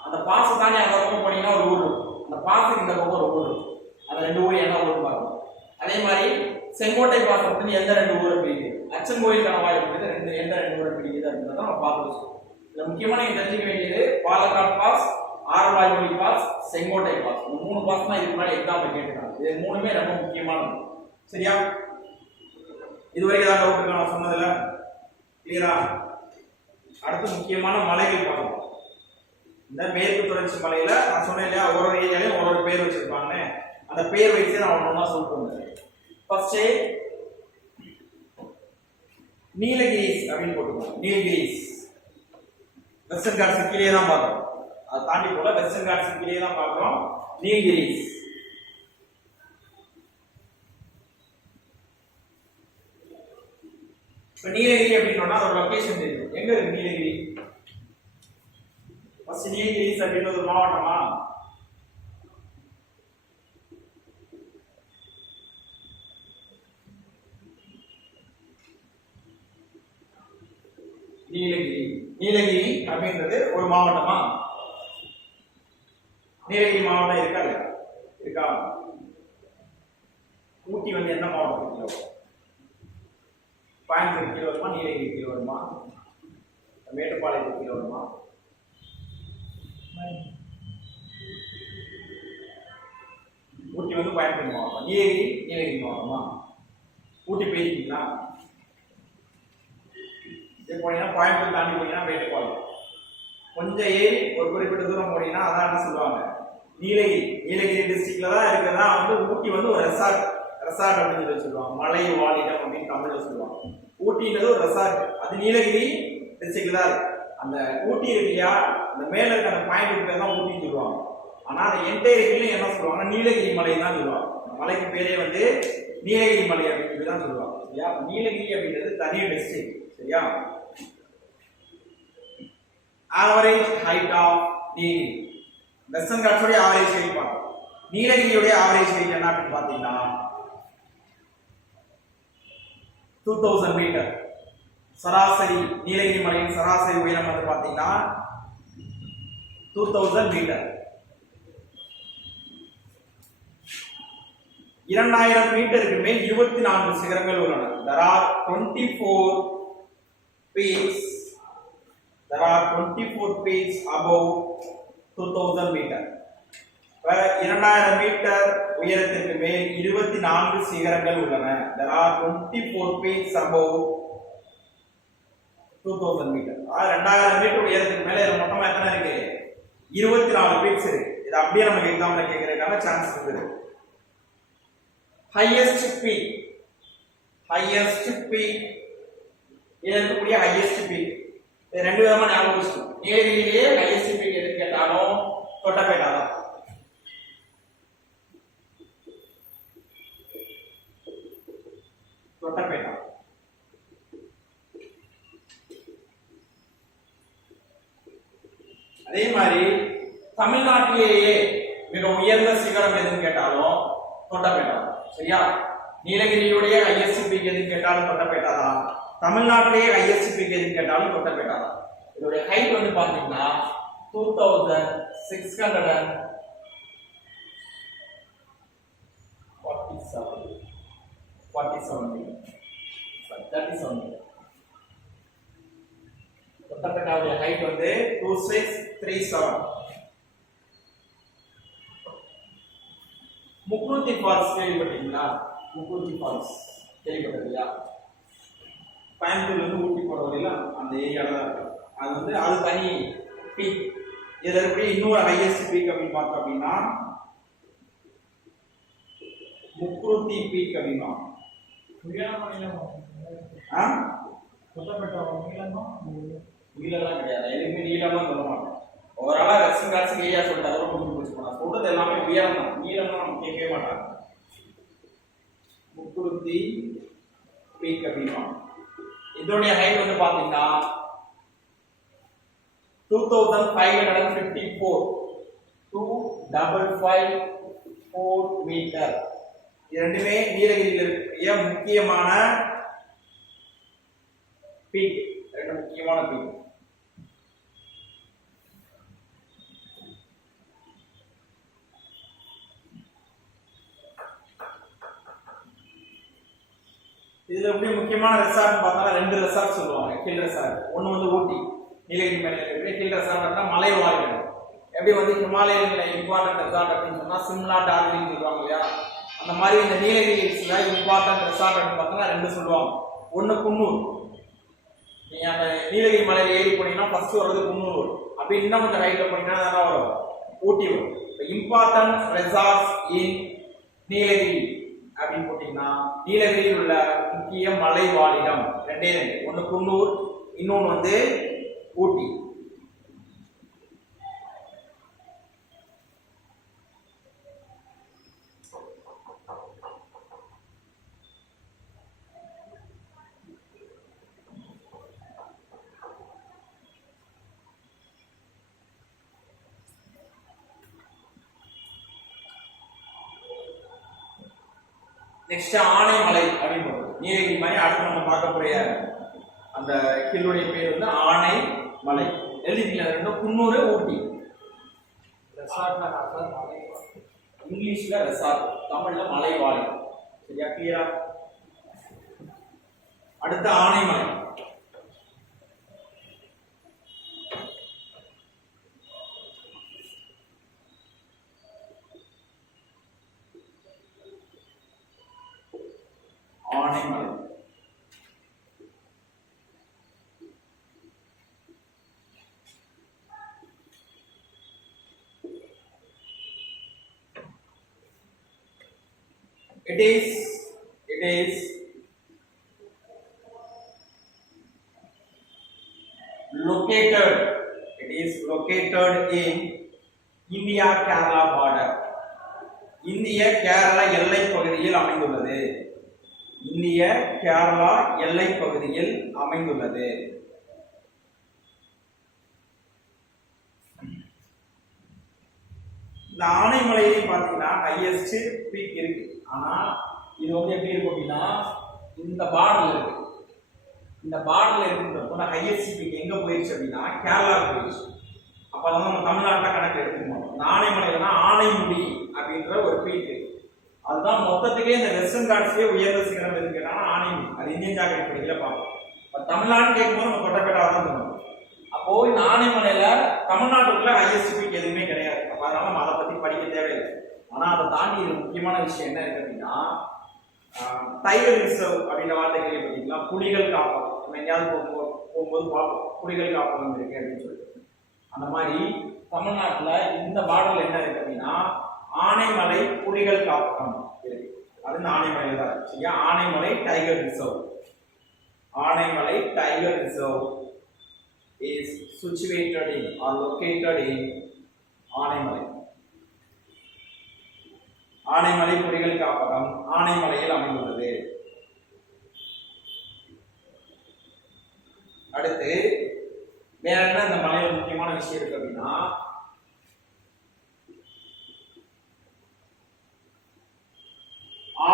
அந்த பாஸ் தாண்டி அந்த பக்கம் போனீங்கன்னா ஒரு ஊர் இருக்கும், அந்த பாஸுக்கு இந்த பக்கம் ஒரு ஊர் இருக்கும், அந்த ரெண்டு ஊர் என்ன ஊர் பார்க்கணும். அதே மாதிரி செங்கோட்டை பாஸ் வந்து எந்த ரெண்டு ஊரை பிரிக்குது, அச்சன் கோயில் கணவாய் வந்து எந்த ரெண்டு ஊரை பிரிக்குது அப்படின்றத நம்ம பார்த்து. இதுல முக்கியமா நீங்க தெரிஞ்சுக்க வேண்டியது பாலக்காடு பாஸ், ஆரல்வாய் மொழி பாஸ், செங்கோட்டை பாஸ். இந்த மூணு பாஸ் தான் இதுக்கு முன்னாடி எக்ஸாம்ல கேட்டுருக்காங்க. இது மூணுமே ரொம்ப முக்கியமானது. சரியா? இதுவரைக்கும் ஏதாவது டவுட் இருக்கா நான் சொன்னதுல? கிளியரா? அடுத்து முக்கியமான மலைகள் பார்க்கணும். இந்த மேற்கு தொடர்ச்சி மலையில நான் சொன்னேன் இல்லையா, ஒரு ஏரியாலையும் ஒரு பேர் வச்சிருப்பாங்க, அந்த பேர் வச்சு நான் ஒன்னொன்னா சொல்லிட்டு வந்தேன். ஃபர்ஸ்ட் நீலகிரிஸ் அப்படின்னு போட்டுக்கோங்க. நீலகிரிஸ் வெஸ்டர்ன் காட்ஸ் கீழே தான் பார்க்கறோம், அதை தாண்டி போல வெஸ்டர்ன் காட்ஸ் கீழே தான் பார்க்கறோம். நீலகிரிஸ் இப்ப நீலகிரி அப்படின்னா அதோட லொகேஷன் தெரியும். எங்க இருக்கு நீலகிரி? ஃபர்ஸ்ட் நீலகிரிஸ் அப்படின்றது ஒரு மாவட்டமா? நீலகிரி, நீலகிரி அப்படின்றது ஒரு மாவட்டமா? நீலகிரி மாவட்டம் இருக்கா இல்லையா? இருக்கா? ஊட்டி வந்து எந்த மாவட்டத்துக்கு வரும்? கோயம்புத்தூர் கீழே வருமா, நீலகிரி கீழே வருமா, மேட்டுப்பாளையத்துக்கு கீழே வருமா? ஊட்டி வந்து கோயம்புத்தூர் மாவட்டம், நீலகிரி மாவட்டமா? ஊட்டி போயிருக்கீங்களா? போனீங்கன்னா கோயம்புத்தூர் தாண்டி போனீங்கன்னா மேட்டுப்பாளையம், கொஞ்சம் ஏறி ஒரு குறிப்பிட்ட தூரம் போனீங்கன்னா அதான் என்ன சொல்லுவாங்க, நீலகிரி டிஸ்ட்ரிக்ட்ல தான் இருக்கிறதா வந்து ஊட்டி வந்து ஒரு ரெசார்ட் அப்படின்னு சொல்லி சொல்லுவாங்க. மலை வாழிடம் அப்படின்னு தமிழ்ல சொல்லுவாங்க. ஊட்டின்றது ஒரு ரெசார்ட், அது நீலகிரி டிஸ்ட்ரிக்ட்ல தான் இருக்கு. அந்த ஊட்டி இருக்கு இல்லையா, அந்த மேல இருக்க அந்த பாயிண்ட் பேர் தான் ஊட்டின்னு சொல்லுவாங்க. ஆனா அந்த என்டையர் என்ன சொல்லுவாங்கன்னா நீலகிரி மலை தான் சொல்லுவாங்க. மலைக்கு பேரே வந்து நீலகிரி மலை அப்படின்னு தான் சொல்லுவாங்க. சரியா? நீலகிரி அப்படின்றது தனி டிஸ்ட்ரிக்ட். சரியா? Average height of Nilgiri, western காட்ஸோட ஆவரேஜ் ஹைட் பார்ப்போம். நீலகிரியோட ஆவரேஜ் ஹைட் என்ன அப்படின்னு பாத்தீங்கன்னா 2000 மீட்டர். சராசரி நீலகிரி மலையின் சராசரி உயரம் வந்து பாத்தீங்கன்னா 2000 மீட்டர். 2000 மீட்டருக்கு மேல் 24 சிகரங்கள் உள்ளன. There are 24 peaks. There are 24 peaks above 2000 meter. 2000 metre உயரத்திற்கு மேல் 24 சிகரங்கள் உள்ளன. There are 24 peaks above 2000 meter. 2000 metre உயரத்துக்கு மேல இதுல மொத்தமா எத்தனை இருக்கு? 24 பீக்ஸ் இருக்கு. இது அப்படியே நமக்கு எக்ஸாம்ல கேக்குறதுக்கான சான்ஸ் இருக்கு. highest peak, highest peak, இது இருக்கக்கூடிய highest peak. இது ரெண்டு விதமா ஞாபகம் வச்சுக்கணும். நீலகிரியிலேயே highest peak எதுன்னு கேட்டாலும் தொட்டபெட்டா தான். தொட்டபெட்டா. அதே மாதிரி தமிழ்நாட்டிலேயே மிக உயர்ந்த சிகரம் எதுன்னு கேட்டாலும் தொட்டபெட்டா. சரியா? நீலகிரியுடைய ஹையஸ்ட் பீக் எதுன்னு கேட்டாலும் தொட்டபெட்டா தான். தமிழ்நாட்டிலேயே ஹையஸ்ட் பீக் எதுன்னு கேட்டாலும் தொட்டபெட்டா தான். இதோட ஹைட் வந்து பாத்தீங்கன்னா 2647 மீட்டர். தொட்டபெட்டாவுடைய ஹைட் வந்து 2637. முக்குருத்தி ஃபால்ஸ் கேள்விப்பட்டீங்களா? முக்குருத்தி ஃபால்ஸ் கேள்விப்பட்டீங்களா? கோயம்புத்தூர்ல இருந்து ஊட்டி போற வழியில அந்த ஏரியால தான் இருக்கு. அது வந்து அது தனி பீக். இதுல எப்படி இன்னொரு ஹையஸ்ட் பீக் அப்படின்னு பார்த்தோம் அப்படின்னா முக்குருத்தி பீக் அப்படின்னா நீளம்லாம் கிடையாது. எதுவுமே நீளம்லாம் சொல்ல மாட்டோம். ஓவராலா வெஸ்டர்ன் காட்ஸ் ஏரியா சொல்லிட்டு அதோட முடிஞ்சு போச்சு. நான் சொல்றது எல்லாமே உயரம் தான். நீளம்லாம் நம்ம கேட்கவே மாட்டாங்க. முக்குருத்தி பீக் அப்படின்னா இதோடைய ஹைட் வந்து பாத்தீங்கன்னா 2554 2554 மீட்டர். இது ரெண்டுமே நீலகிரியில் இருக்கக்கூடிய முக்கியமான பீக். ரெண்டு முக்கியமான பீக். இதுல எப்படி முக்கியமான ரெசார்ட் பார்த்தா ரெண்டு ரெசார்ட் சொல்லுவாங்க. Hill resort. ஒன்னு வந்து ஊட்டி நீலகிரி மலையில இருக்கிற ஹில் ரெசார்ட்னா மலை வாழ்க்கை. எப்படி வந்து ஹிமாலயன்ல இம்பார்ட்டன்ட் ரெசார்ட் அப்படின்னு சொன்னா சிம்லா, டார்ஜிலிங் சொல்லுவாங்க இல்லையா? அந்த மாதிரி இந்த நீலகிரி ஹில்ஸ்ல இம்பார்ட்டன்ட் ரெசார்ட் அப்படின்னு பார்த்தா ரெண்டு சொல்லுவாங்க. ஒன்னு குன்னூர். நீங்க அந்த நீலகிரி மலையில ஏறி போனீங்கன்னா ஃபர்ஸ்ட் வர்றது குன்னூர். அப்படி இன்னும் கொஞ்சம் ரைட்ல போனீங்கன்னா என்ன வரும்? ஊட்டி வரும். இம்பார்ட்டன்ட் ரெசார்ட்ஸ் இன் நீலகிரி அப்படின்னு போட்டீங்கன்னா நீலகிரியில் உள்ள முக்கிய மலை வாழிடம் ரெண்டே ரெண்டு. ஒன்னு குன்னூர், இன்னொன்னு வந்து ஊட்டி. நெக்ஸ்ட் ஆனைமலை அப்படின்னு நீலகிரி மலை. அடுத்து நம்ம பார்க்கக்கூடிய அந்த ஹில்லுடைய பேர் வந்து ஆனைமலை. எழுதிக்கல ரெண்டும் குன்னூர், ஊட்டி. இங்கிலீஷ்ல ரெசார்ட், தமிழ்ல மலைவாழை. சரியா? கிளியரா? அடுத்து Anaimalai. Anaimalai it is located in India Kerala border. இந்திய கேரளா எல்லை பகுதியில் அமைந்துள்ளது. இந்திய கேரளா எல்லை பகுதியில் அமைந்துள்ளது. இந்த ஆனைமலையிலே பாத்தீங்கன்னா ஹையஸ்ட் பீக் இருக்கு. ஆனா இது வந்து எப்படி இருக்கும் அப்படின்னா இந்த பார்டர்ல இருக்கு. இந்த பார்டர்ல இருக்கிறப்போ ஹையஸ்ட் பீக் எங்க போயிடுச்சு அப்படின்னா கேரளாவுக்கு போயிடுச்சு. அப்ப அதான் நம்ம தமிழ்நாட்டில் கணக்கு எடுத்துக்கணும். இந்த ஆனைமலைனா ஆனைமுடி அப்படின்ற ஒரு பீக். அதுதான் மொத்தத்துக்கே இந்த வெஸ்டர்ன் காட்ஸ்லயே உயர்ந்த சிகரம் எதுன்னு கேட்டாங்கன்னா ஆனைமுடி. அது இந்தியன் ஜாகிரபி படிக்கல பார்ப்போம். இப்ப தமிழ்நாடு கேட்கும்போது நம்ம கொட்டப்பேட்டாவை தான் சொல்லணும். அப்போ இந்த ஆனைமலையில தமிழ்நாட்டுக்குள்ள ஹையஸ்ட் பீக் எதுவுமே கிடையாது. அப்ப அதனால நம்ம அதை பத்தி படிக்க தேவையில்லை. ஆனா அதை தாண்டி இது முக்கியமான விஷயம் என்ன இருக்கு அப்படின்னா டைகர் ரிசர்வ் அப்படின்ற வார்த்தை கேள்விப்பட்டீங்களா? புலிகள் காப்பகம். நம்ம எங்கேயாவது போகும்போது பார்ப்போம் புலிகள் காப்பகம் இருக்கு அப்படின்னு சொல்லிட்டு. அந்த மாதிரி தமிழ்நாட்டுல இந்த பார்டர்ல என்ன இருக்கு அப்படின்னா ஆனைமலை புலிகள் காப்பகம் இருக்கு. அது இந்த ஆனைமலையில தான் இருக்கு. சரியா? Anaimalai tiger reserve. Anaimalai tiger reserve is situated in or located in Anaimalai. Anaimalai புலிகள் காப்பகம் ஆனைமலையில் அமைந்துள்ளது. அடுத்து வேற என்ன இந்த மலையில முக்கியமான விஷயம் இருக்கு அப்படின்னா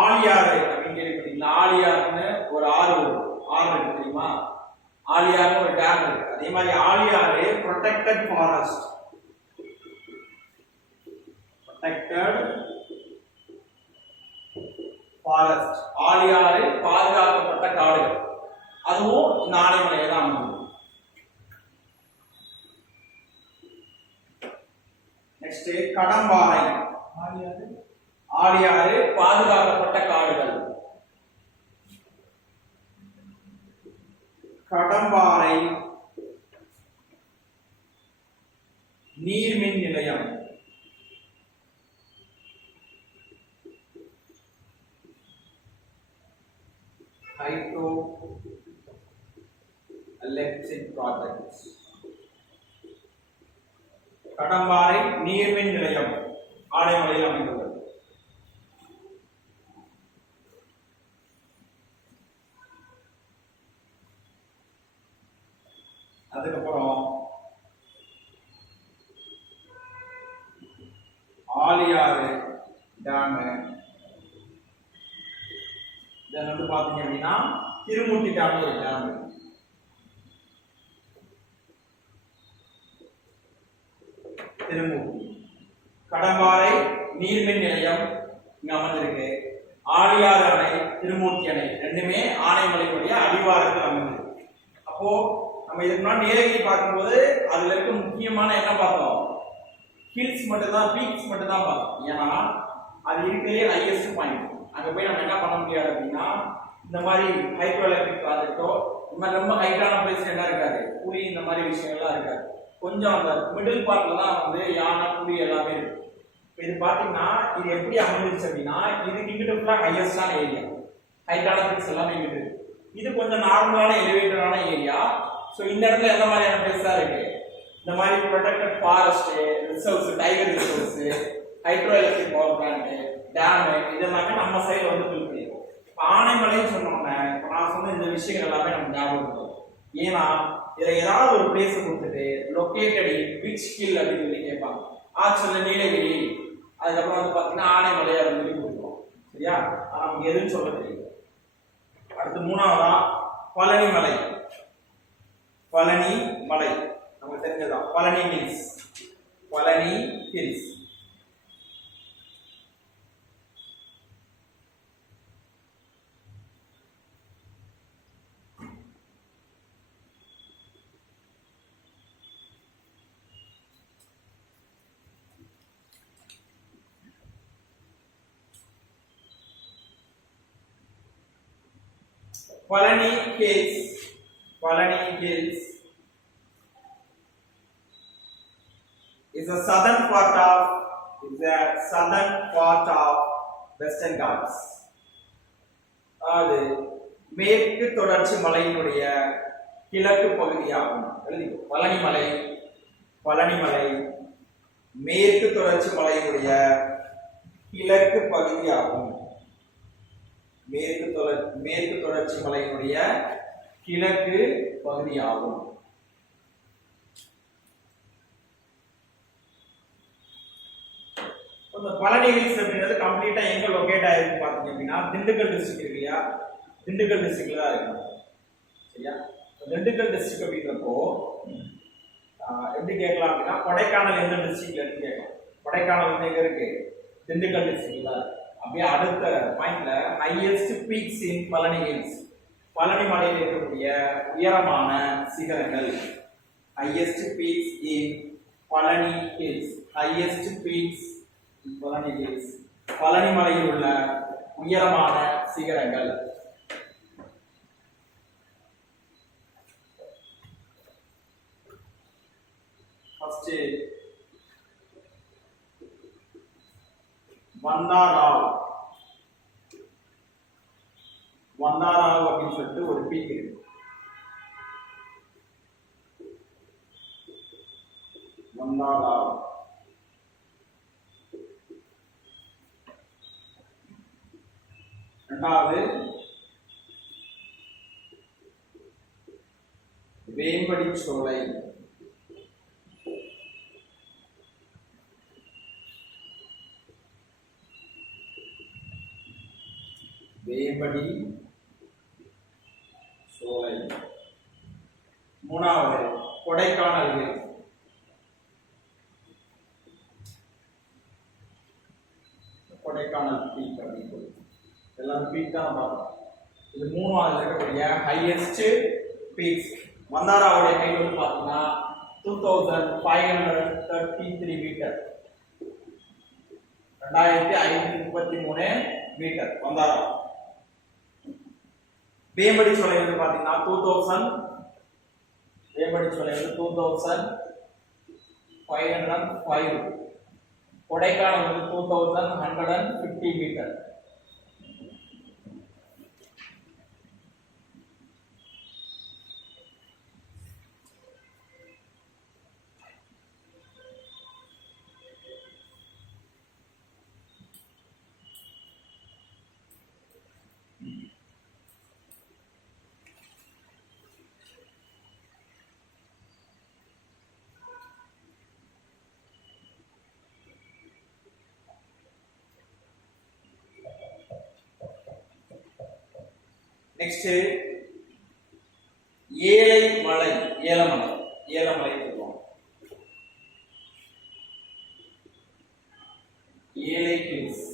ஆழியாறு அப்படின்னு கேள்விப்பட்டீங்களா? ஆழியாறுன்னு ஒரு ஆறு இருக்கு தெரியுமா? ஆழியாறு ஒரு டேம் இருக்கு. அதே மாதிரி ஆழியாறு ப்ரொடெக்டட் ஃபாரஸ்ட். ஆழியாறு பாதுகாக்கப்பட்ட காடுகள். அதுவும் இந்த ஆனைமலையை தான் அமைந்தது. நெக்ஸ்ட் கடம்பாறை. ஆழியாறு பாதுகாக்கப்பட்ட காடுகள். கடம்பாறை நீர்மின் நிலையம். Hydro electric projects. கடம்பாறை நீர்மின் நிலையம் ஆனைமலையில் அமைந்துள்ளது. அதுக்கப்புறம் ஆழியாறு டேம். இதை வந்து பாத்தீங்க அப்படின்னா திருமூர்த்தி டேம் ஒரு டேம். திருமூர்த்தி. கடம்பாறை நீர்மின் நிலையம் இங்க அமைந்திருக்கு. ஆழியாறு அணை திருமூர்த்தி அணை ரெண்டுமே ஆனைமலையுடைய அடிவாரத்தில் அமைந்திருக்கு. அப்போ நம்ம இதுக்கு முன்னாடி நீலகிரி பார்க்கும்போது அதுல இருக்க முக்கியமான என்ன பார்த்தோம்? ஹில்ஸ் மட்டும் தான், பீக்ஸ் மட்டும் தான் பார்த்தோம். ஏன்னா அது இருக்கிறதே ஹையஸ்ட் பாயிண்ட். அங்க போய் நம்ம என்ன பண்ண முடியாது அப்படின்னா இந்த மாதிரி ஹைட்ரோ எலக்ட்ரிக் ப்ராஜெக்டோ இந்த மாதிரி ரொம்ப ஹைட்டான பிளேஸ் என்ன இருக்காது, புலி இந்த மாதிரி விஷயங்கள்லாம் இருக்காது. கொஞ்சம் அந்த மிடில் பார்ட்ல தான் வந்து யானை புலி எல்லாமே இருக்கு. இது பாத்தீங்கன்னா இது எப்படி அமைஞ்சிருச்சு அப்படின்னா இதுக்கு இங்கிட்டு ஃபுல்லா ஹையஸ்டான ஏரியா, ஹைட்டான பிளேஸ் எல்லாமே இங்கிட்டு. இது கொஞ்சம் நார்மலான எலிவேட்டடான ஏரியா. ஸோ இந்த இடத்துல எந்த மாதிரியான பிளேஸ் தான் இருக்கு? இந்த மாதிரி protected forest, reserves, tiger reserves, hydro electric power plant, dam இதெல்லாமே நம்ம சைடுல வந்து ஃபில் பண்ணிருக்கோம். ஆனைமலைன்னு சொன்னோம்னா இப்போ நான் சொன்ன இந்த விஷயங்கள் எல்லாமே நம்ம ஞாபகம் இருக்கும். ஏன்னா இதுல ஏதாவது ஒரு பிளேஸ் கொடுத்துட்டு லொக்கேட்டட் இன் விச் ஹில் அப்படின்னு சொல்லி கேட்பாங்க. ஆக்சுவலா நீலகிரி, அதுக்கப்புறம் வந்து பாத்தீங்கன்னா ஆனைமலை அப்படின்னு சொல்லி கொடுப்போம். சரியா? நமக்கு எதுன்னு சொல்ல தெரியும். அடுத்து மூணாவதா பழனி மலை. பழனி மலை நமக்கு தெரிஞ்சதான். Palani hills. Palani hills. Palani Hills. Palani Hills is the southern part of Western Ghats. அது மேற்கு தொடர்ச்சி மலையினுடைய கிழக்கு பகுதியாகும். பழனி மலை, பழனி மலை மேற்கு தொடர்ச்சி மலையினுடைய கிழக்கு பகுதியாகும். மேற்கு தொடர்ச்சி மலையினுடைய கிழக்கு பகுதியாகும். இந்த பழனி ஹில்ஸ் அப்படிங்கிறது கம்ப்ளீட்டா எங்க லொகேட் ஆயிருக்கு பாத்தீங்க அப்படின்னா திண்டுக்கல் டிஸ்ட்ரிக்ட் இருக்கு இல்லையா, திண்டுக்கல் டிஸ்ட்ரிக்ட்ல தான் இருக்கு. சரியா, திண்டுக்கல் டிஸ்ட்ரிக்ட் அப்படிங்கிறப்போ எப்படி கேட்கலாம் அப்படின்னா கொடைக்கானல் எந்த டிஸ்ட்ரிக்ட்ல இருக்கு கேட்கலாம். கொடைக்கானல் வந்து எங்க இருக்கு, திண்டுக்கல் டிஸ்ட்ரிக்ட்ல. அப்படியே அடுத்த பாயிண்ட்ல highest peaks in Palani hills, Palani மலையில் இருக்கக்கூடிய உயரமான சிகரங்கள். Highest peaks in Palani hills, highest peaks Palani hills, Palani மலையில் உள்ள உயரமான சிகரங்கள். ஃபர்ஸ்ட் வந்தாராவ். வந்தாராவ் அப்படின்னு சொல்லிட்டு ஒரு பீக் இருக்கு. வந்தாராவ். இரண்டாவது வேம்படி சோலை. வேம்படி சோலை. மூணாவது கொடைக்கானல் ஹில்ஸ். கொடைக்கானல் பீக் அப்படின்னு எல்லாரும் பீக் தான் பார்க்கலாம். இது மூணாவது இருக்கக்கூடிய ஹையஸ்ட் பீக்ஸ். மந்தாராவுடைய ஹைட் வந்து பார்த்தீங்கன்னா 2533 மீட்டர், 2533 மீட்டர் மந்தாரா. வேம்படி சோலை வந்து பாத்தீங்கன்னா 2000, வேம்படி சோலை வந்து 2505. கொடைக்கானல் வந்து 2150 மீட்டர். நெக்ஸ்ட் ஏலை மலை, ஏலமலை, ஏலமலை சொல்லுவோம். ஏலை ஹில்ஸ்,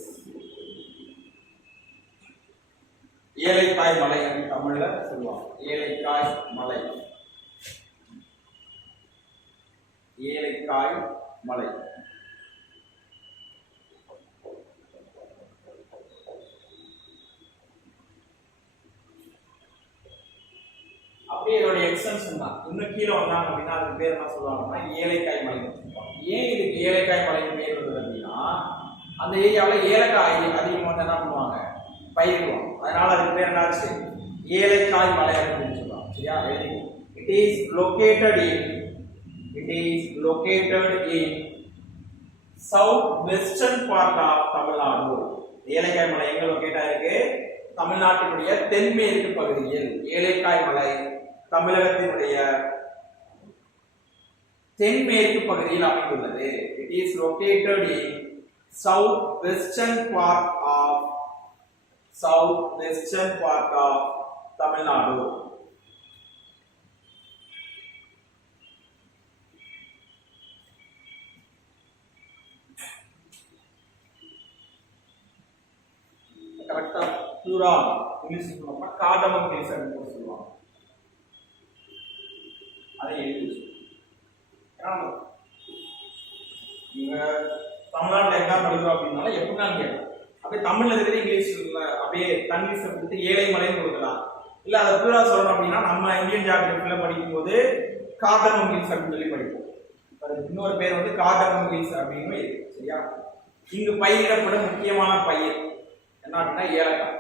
ஏலைக்காய் மலை அப்படின்னு தமிழ்ல சொல்லுவாங்க. ஏலைக்காய் மலை, ஏலைக்காய் மலை. அப்படியே இதோட எக்ஸ்டென்ஷன் தான். இன்னும் கீழே வந்தாங்க அப்படின்னா அதுக்கு பேர் என்ன சொல்லுவாங்கன்னா ஏலைக்காய் மலை. ஏன் இதுக்கு ஏலைக்காய் மலைன்னு பேர் வந்தது அப்படின்னா அந்த ஏரியாவில் ஏலக்காய் அதிகமாக வந்து என்ன பண்ணுவாங்க, பயிரிடுவாங்க. அதனால அதுக்கு பேர் என்னாச்சு, ஏலைக்காய் மலை அப்படின்னு சொல்லுவாங்க. சரியா, it is located in south western part of Tamil Nadu. ஏலைக்காய் மலை எங்க லொகேட் ஆயிருக்கு, தமிழ்நாட்டினுடைய தென்மேற்கு பகுதியில். ஏலைக்காய் மலை தமிழகத்தினுடைய தென்மேற்கு பகுதியில் அமைந்துள்ளது. It is located in south western part of Tamil Nadu. கரெக்டா பியூரான் இங்கிலீஷ் சொல்லுவாங்க, கார்டமம் ஹில்ஸ் அப்படின்னு சொல்லுவாங்க. அதை எழுதி நீங்க தமிழ்நாட்டில் எக்ஸாம் எழுதுறோம் அப்படின்னால எப்படினாலும் கேட்கலாம். அப்படியே தமிழ்ல இருக்கிற இங்கிலீஷ்ல அப்படியே தங்கிலீஷை கொடுத்து ஏழை மலைன்னு கொடுக்கலாம். இல்ல அதை பியூரா சொல்லணும் அப்படின்னா நம்ம இந்தியன் ஜியோகிராஃபில படிக்கும் போது கார்டமம் ஹில்ஸ் அப்படின்னு சொல்லி படிப்போம். இன்னொரு பேர் வந்து கார்டமம் ஹில்ஸ் அப்படின்னு இருக்கு. சரியா, இங்கு பயிரிடப்படும் முக்கியமான பயிர் என்ன அப்படின்னா ஏலக்காய்.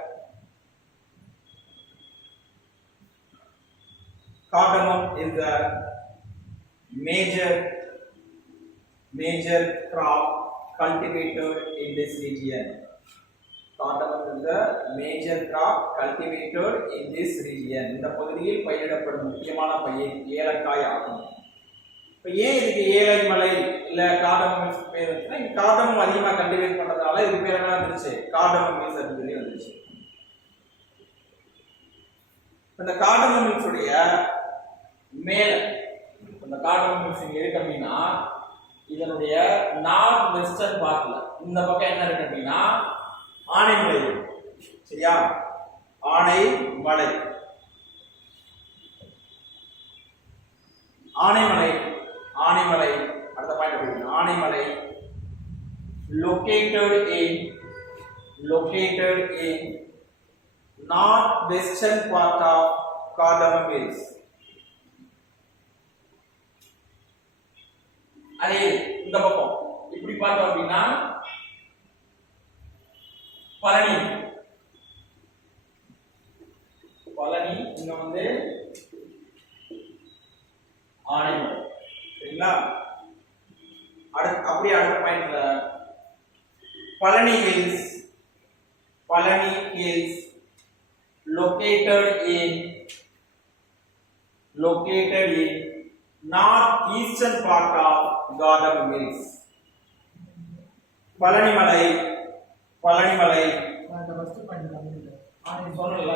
Cardamom is the major crop cultivated in this region. Cardamom is the major crop cultivated in this region. இந்த பகுதியில் பயிரிடப்படும் முக்கியமான பயிர் ஏலக்காய் ஆகும். இப்போ ஏன் இதுக்கு ஏலை மலை இல்ல கார்டமம் பேர் வந்துச்சுன்னா இங்க கார்டமம் அதிகமாக கல்டிவேட் பண்றதால இதுக்கு பேர் என்ன வந்துருச்சு, கார்டமம் மில்ஸ் அப்படின்னு சொல்லி வந்துருச்சு. இந்த கார்டமம் மில்ஸ் உடைய மேல இந்த கார்டமம் மில்ஸ் இங்க இருக்கு அப்படின்னா இதனுடைய நார்த் வெஸ்டர்ன் பார்ட்ல இந்த பக்கம் என்ன இருக்கு அப்படின்னா ஆனைமலை இருக்கு. சரியா, ஆனைமலை ஆனைமலை ஆனைமலை அடுத்த பாயிண்ட் போடுங்க. Anaimalai located in north western part of Cardamom Hills. அதே இந்த பக்கம் இப்படி பார்த்தோம் அப்படின்னா பழனி இங்க வந்து ஆனைமலை. சரிங்களா, அப்படியே அடுத்த பாயிண்ட்ல Palani hills located in north eastern part of Cardamom Hills. Palanimalai சொன்னல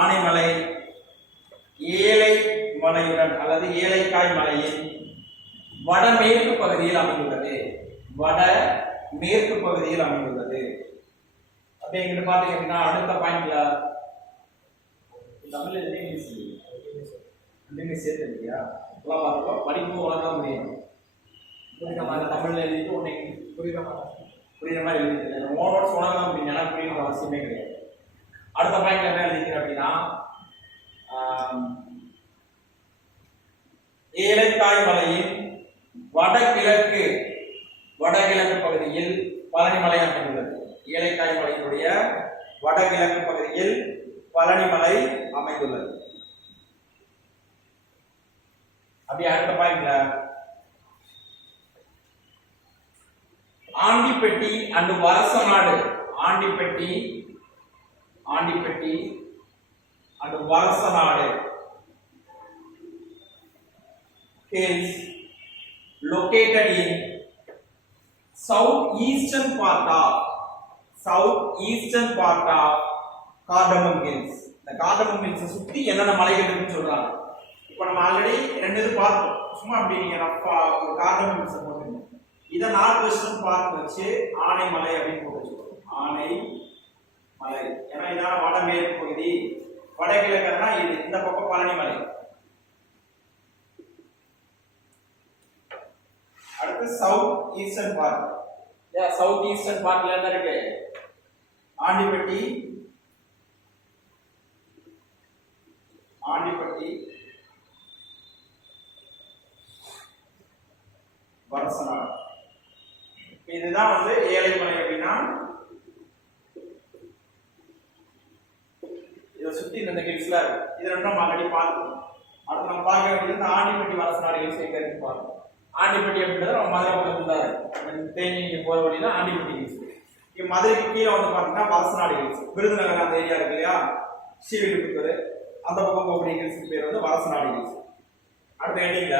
ஆனைமலை ஏலை மலையுடன் அல்லது ஏலைக்காய் மலையின் வடமேற்கு பகுதியில் அமைந்துள்ளது. அப்படியே இங்க பாத்தீங்கன்னா அடுத்த பாயிண்ட்ல தமிழ்ல இங்கிலீஷ் சேர்த்து இல்லையா, படிப்பு வளர்க்க முடியும். தமிழ்ல எழுதிட்டு உன்னை புரியுற மாதிரி எழுதிட்டு நோட்ஸ் உணர்ந்த அப்படின்னா புரியுற அவசியமே கிடையாது. அடுத்த பாயிண்ட் என்ன எழுதிக்கிறேன் அப்படின்னா ஏலைக்காய் மலையின் வடகிழக்கு பகுதியில் பழனிமலை அமைந்துள்ளது. ஏலைக்காய் மலையினுடைய வடகிழக்கு பகுதியில் பழனிமலை அமைந்துள்ளது. அப்படியே அடுத்த பாயிண்ட்ல Andipatti and Varasanadu Andipatti and Varasanadu hills located in southeastern part of Cardamom Hills. இந்த Cardamom Hills சுத்தி என்னென்ன மலைகள் இருக்குன்னு சொல்றாங்க. இப்போ நம்ம ஆல்ரெடி ரெண்டு இது பார்த்தோம். சும்மா அப்படி நீங்க Cardamom Hills போடுங்க. இத நார்த் வெஸ்டர்ன் பார்ட் வச்சு ஆனைமலை அப்படின்னு போட்டு வச்சுக்கோங்க. ஆனைமலை ஏன்னா இதான வடமேற்கு பகுதி, வடகிழக்குனா இது, இந்த பக்கம் பழனிமலை. அடுத்து south eastern part. South eastern பார்ட்ல என்ன இருக்கு, ஆண்டிப்பட்டி வரசநாடு. இதுதான் வந்து ஏழைமலை அப்படின்னா இதை சுத்தி இந்த ஹில்ஸ்ல இருக்கு. இது ரெண்டும் ஆல்ரெடி பார்த்தோம். அடுத்து நம்ம பார்க்க வேண்டியது ஆண்டிப்பட்டி வரசநாடு ஹில்ஸ் எங்க இருக்கு பார்க்கணும். ஆண்டிப்பட்டி அப்படின்றது நம்ம மதுரை பக்கத்துல தான் இருக்கு. தேனி போற வழியில ஆண்டிப்பட்டி ஹில்ஸ். இங்க மதுரைக்கு கீழே வந்து பாத்தீங்கன்னா வரசநாடு ஹில்ஸ், விருதுநகர் அந்த ஏரியா இருக்கு இல்லையா, ஸ்ரீவில்லிபுத்தூர் அந்த பக்கம் போகக்கூடிய ஹில்ஸ் பேர் வந்து வரசநாடு ஹில்ஸ். அடுத்த ஹெட்டிங்ல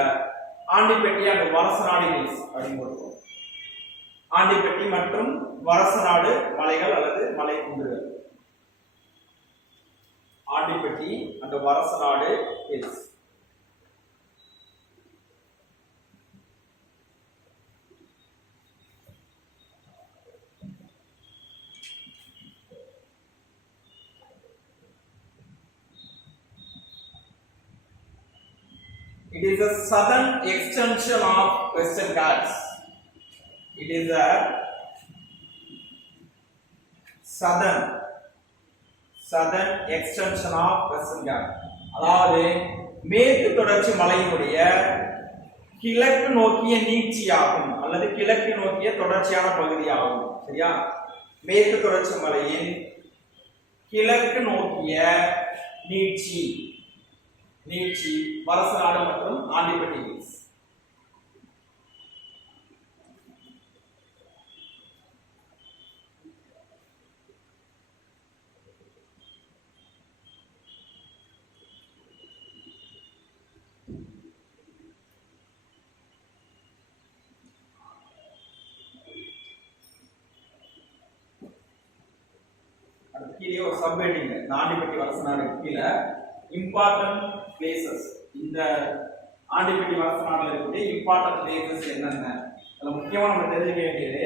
ஆண்டிப்பட்டி அண்ட் வரசநாடு ஹில்ஸ் அப்படின்னு போட்டுருக்கோம். ஆண்டிப்பட்டி மற்றும் வரசநாடு மலைகள் அல்லது மலை குன்றுகள். Andipatti and Varasanadu hills. It is a southern extension of Western Ghats. It is a southern extension of Western Ghats. அதாவது மேற்கு தொடர்ச்சி மலையினுடைய கிழக்கு நோக்கிய நீட்சியாகும் அல்லது கிழக்கு நோக்கிய தொடர்ச்சியான பகுதியாகும். சரியா, மேற்கு தொடர்ச்சி மலையின் கிழக்கு நோக்கிய நீட்சி வரசநாடு மற்றும் ஆண்டிப்பட்டி ஹில்ஸ். அடுத்து கீழே ஒரு சப் ஹெட்டிங், இந்த ஆண்டிப்பட்டி வரசநாடு கீழே இம்பார்ட்டன்ட் பிளேசஸ். இந்த ஆண்டிப்பட்டி வரசநாடுல இருக்கக்கூடிய இம்பார்ட்டன்ட் பிளேசஸ் என்னென்ன, அதில் முக்கியமாக நம்ம தெரிஞ்சுக்க வேண்டியது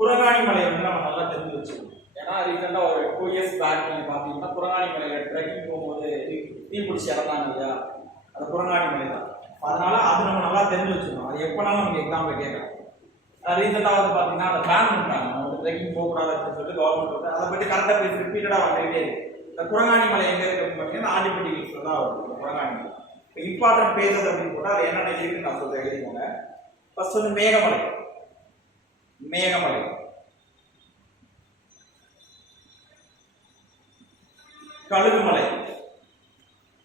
குரங்காணி மலை வந்து நம்ம நல்லா தெரிஞ்சு வச்சுக்கணும். ஏன்னா ரீசெண்டாக ஒரு 2 years பேக் நீங்கள் பார்த்தீங்கன்னா குரங்காணி மலையில் ட்ரெக்கிங் போகும்போது தீ பிடிச்சி இறந்தாங்க இல்லையா, அது குரங்காணி மலை தான். அதனால அது நம்ம நல்லா தெரிஞ்சு வச்சுக்கணும். அது எப்போனாலும் நமக்கு எக்ஸாம்பிள் கேட்கலாம். ரீசெண்டாக வந்து பார்த்தீங்கன்னா அதை பேன் பண்ணிட்டாங்க, நம்ம ட்ரெக்கிங் போகக்கூடாது அப்படின்னு சொல்லிட்டு கவர்மெண்ட் வந்து அதை பற்றி கரெக்டாக பேசி ரிப்பீட்டடாக வந்துகிட்டே இருக்கு. இந்த குரங்காணி மலை எங்கே இருக்கு அப்படின்னு பார்த்தீங்கன்னா ஆண்டிப்பட்டி ஹில்ஸ்ல தான் வருது இந்த குரங்காணி மலை. இப்போ இம்பார்ட்டன்ட் பிளேசஸ் அப்படின்னு போட்டால் அது என்னென்ன இருக்குன்னு நான் சொல்றேன், எழுதிக்கோங்க. ஃபர்ஸ்ட் வந்து மேகமலை. மேகமலை, கழுகுமலை,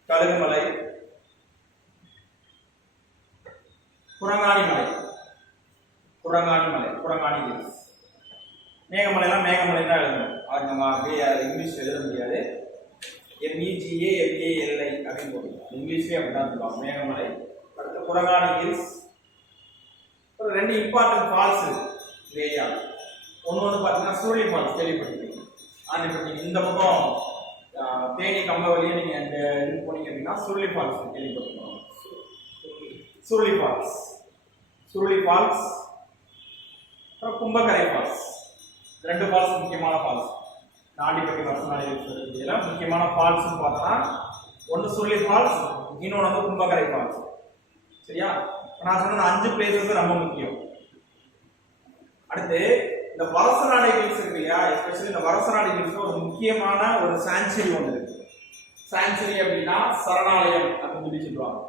கழுகுமலை, குரங்காணி மலை, குரங்காணி மலை, குரங்காணி ஹில்ஸ். மேகமலைலாம் மேகமலை தான் எழுதணும். அது நம்ம அப்படியே இங்கிலீஷ் எழுத முடியாது. MEGAMALI அப்படின்னு போட்டுக்கலாம். இங்கிலீஷ்லேயே அப்படி தான் சொல்லுவாங்க, மேகமலை. அடுத்து குரங்காணி ஹில்ஸ். ஒரு 2 இம்பார்ட்டன்ட் ஃபால்ஸ் இந்த ஏரியா. ஒன்று பார்த்தீங்கன்னா சுருளி ஃபால்ஸ், கேள்விப்பட்டிருக்கீங்க. ஆண்டிப்பட்டி இந்த பக்கம் தேனி கம்பவழியே நீங்கள் இந்த இதுக்கு போனீங்க அப்படின்னா சுருளி ஃபால்ஸ் கேள்விப்பட்டிருக்கோம். சுருளி ஃபால்ஸ், சுருளி ஃபால்ஸ், அப்புறம் கும்பக்கரை ஃபால்ஸ். 2 ஃபால்ஸ் முக்கியமான ஃபால்ஸ். ஆண்டிப்பட்டி வரசநாடு இதில் முக்கியமான ஃபால்ஸ்ன்னு பார்த்தோன்னா ஒன்று சுருளி ஃபால்ஸ், இன்னொன்று வந்து கும்பக்கரை ஃபால்ஸ். சரியா? நான் சொன்ன 5 பிளேசஸ் ரொம்ப முக்கியம். அடுத்து இந்த வரசநாடு ஹில்ஸ் இருக்கு இல்லையா, எஸ்பெஷலி இந்த வரசநாடு ஹில்ஸ்ல ஒரு முக்கியமான ஒரு சாங்சுரி ஒன்று இருக்கு. சாங்சுரி அப்படின்னா சரணாலயம் அப்படின்னு சொல்லி சொல்லுவாங்க.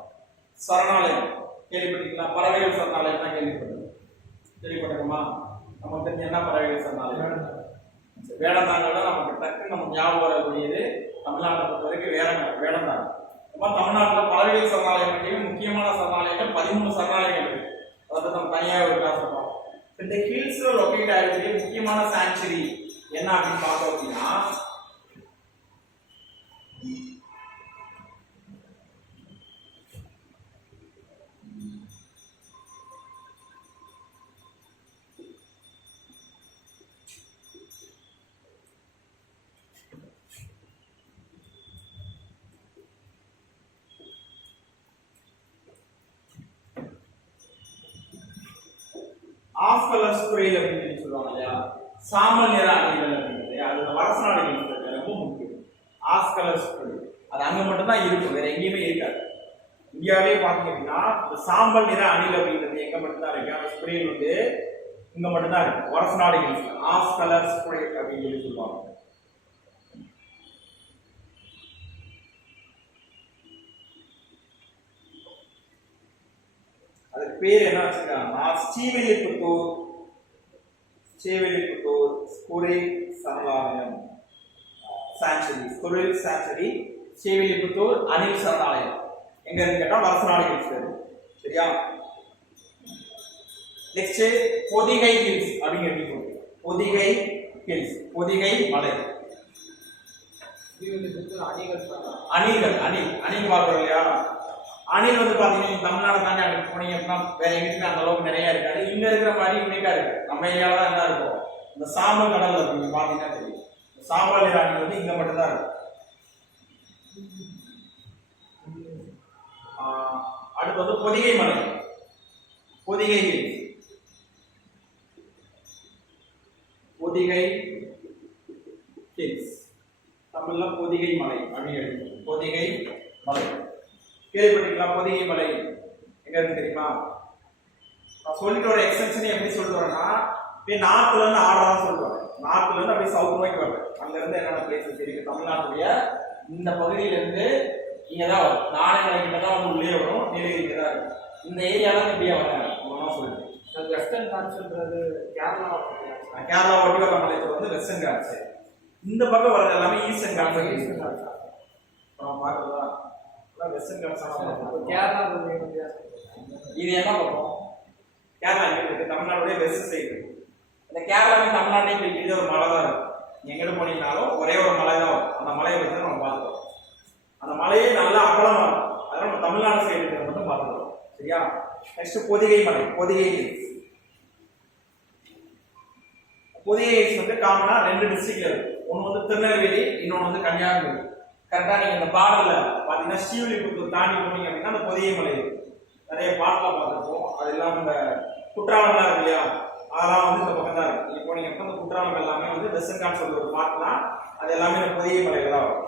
சரணாலயம் கேள்விப்பட்டிருக்கீங்களா? பறவைகள் சரணாலயம் தான் கேள்விப்பட்டிருக்கோமா? நமக்கு தெரிஞ்ச என்ன பறவைகள் சரணாலயம்? வேடந்தாங்கல் தான் நமக்கு டக்குன்னு நமக்கு ஞாபகம் வரக்கூடியது. தமிழ்நாட்டை பொறுத்த வரைக்கும் வேடந்தாங்கல். தமிழ்நாட்டில் பறவைகள் சரணாலயம் பற்றியும் முக்கியமான சரணாலயங்கள் 13 சரணாலயங்கள் இருக்கு. அதை நம்ம தனியாக ஒரு கிளாஸ் பார்ப்போம். இந்த ஹில்ஸ்ல லொகேட் ஆகிருக்கிற முக்கியமான சாங்சுரி என்ன அப்படின்னு பார்த்தோம் அப்படின்னா ஆஃப் கலர் ஸ்குரேல் அப்படின்னு சொல்லுவாங்க இல்லையா, சாம்பல் நிற அணில்கள் அப்படிங்கிறது அது வரசநாடு ஹில்ஸ்ல ரொம்ப முக்கியம். ஆஃப் கலர் ஸ்குரேல் அது அங்க மட்டும் தான் இருக்கும், வேற எங்கேயுமே இருக்காது. இந்தியாவிலே பார்த்தீங்க அப்படின்னா இந்த சாம்பல் நிற அணில் அப்படிங்கிறது எங்க மட்டும் தான் இருக்கு, அந்த ஸ்குரேல் வந்து இங்க மட்டும் தான் இருக்கு வரசநாடு ஹில்ஸ்ல. ஆஃப் கலர் ஸ்குரேல் அப்படின்னு சொல்லி சொல்லுவாங்க. அதுக்கு பேர் என்ன வச்சிருக்காங்கன்னா ஸ்ரீவில்லிபுத்தூர் ஸ்குரேல் சரணாலயம் சாங்சுரி. ஸ்குரேல் சாங்சுரி ஸ்ரீவில்லிபுத்தூர் அணில் சரணாலயம் எங்க இருக்கு கேட்டா வரசநாடு ஹில்ஸ் இருக்கு. சரியா? நெக்ஸ்ட் பொதிகை ஹில்ஸ் அப்படின்னு எப்படி பொதிகை ஹில்ஸ், பொதிகை மலை. அணில் பார்க்கறோம் இல்லையா, அணில் வந்து பாத்தீங்கன்னா தமிழ்நாடு தாண்டி அங்க போனீங்க அப்படின்னா வேற எங்கிட்ட அந்த அளவுக்கு நிறைய இருக்காது. இங்க இருக்கிற மாதிரி யூனிக்கா இருக்கு. நம்ம ஏரியால தான் என்ன இருக்கும், இந்த சாம்பல் கடல் நீங்க பாத்தீங்கன்னா தெரியும். சாம்பல் நிற அணில் வந்து இங்க மட்டும் தான் இருக்கு. அடுத்து வந்து பொதிகை மலை, பொதிகை ஹில்ஸ், பொதிகை ஹில்ஸ் தமிழ்ல பொதிகை மலை அப்படின்னு எழுதுவோம். பொதிகை மலை கேள்விப்பட்டீங்களா? பொதிகை மலை எங்க இருக்கு தெரியுமா? நான் சொல்லிட்டு ஒரு எக்ஸ்டென்ஷன் எப்படி சொல்லிட்டு வரேன்னா அப்படியே நார்த்ல இருந்து ஆர்டரா சொல்லுவாங்க. நார்த்ல இருந்து அப்படியே சவுத் நோக்கி வருது. அங்க இருந்து என்னென்ன பிளேசஸ் இருக்கு தமிழ்நாட்டுடைய இந்த பகுதியில இருந்து இங்கதான் வரும். நாணயமலை கிட்ட தான் வந்து உள்ளே வரும். நீலகிரி இங்க தான் இருக்கு. இந்த ஏரியாலாம் இப்படியே வராங்க சொல்லிட்டு வெஸ்டர்ன் காட்ஸ்ன்றது கேரளா ஒட்டி வர மலைக்கு வந்து வெஸ்டர்ன் காட்ஸ். இந்த பக்கம் வர்றது எல்லாமே ஈஸ்டர்ன் காட்ஸ். ஈஸ்டர்ன் காட்ஸ் பாக்குறதா வெஸ்டர்ன் காட்ஸ். கேரளா இது என்ன பக்கம்? கேரளா எங்க இருக்கு? தமிழ்நாடுடைய வெஸ்ட் சைடு. இந்த கேரளாவே தமிழ்நாட்டையும் பிரிக்கிறது ஒரு மலை தான் இருக்கு. எங்கிட்ட போனீங்கன்னாலும் ஒரே ஒரு மலை தான் வரும். அந்த மலையை வச்சு நம்ம பார்த்துக்கோம். அந்த மலையே நல்லா அகலமா இருக்கும். அதனால நம்ம தமிழ்நாடு சைடு இருக்கிறத மட்டும் பார்த்துக்கோம். சரியா? நெக்ஸ்ட் பொதிகை மலை, பொதிகை ஹில்ஸ். பொதிகை ஹில்ஸ் வந்து காமனா 2 டிஸ்ட்ரிக்ட்ல இருக்கு. ஒன்னு வந்து திருநெல்வேலி, இன்னொன்னு வந்து கன்னியாகுமரி. கரெக்டா நீங்க இந்த பார்டர்ல பாத்தீங்கன்னா ஸ்ரீவில்லிபுத்தூர் தாண்டி போனீங்க அப்படின்னா அந்த பொதிகை மலை நிறைய பாட்டுல பார்த்துருப்போம். அது இல்லாம இந்த குற்றாலம் இருக்கு இல்லையா, அதெல்லாம் வந்து இந்த பக்கம் தான் இருக்கு. நீங்க போனீங்க அப்படின்னா இந்த குற்றாலம் எல்லாமே வந்து வெஸ்டர்ன் காட் சொல்ற ஒரு பார்ட் தான். அது எல்லாமே இந்த பொதிகை மலையில தான் வரும்.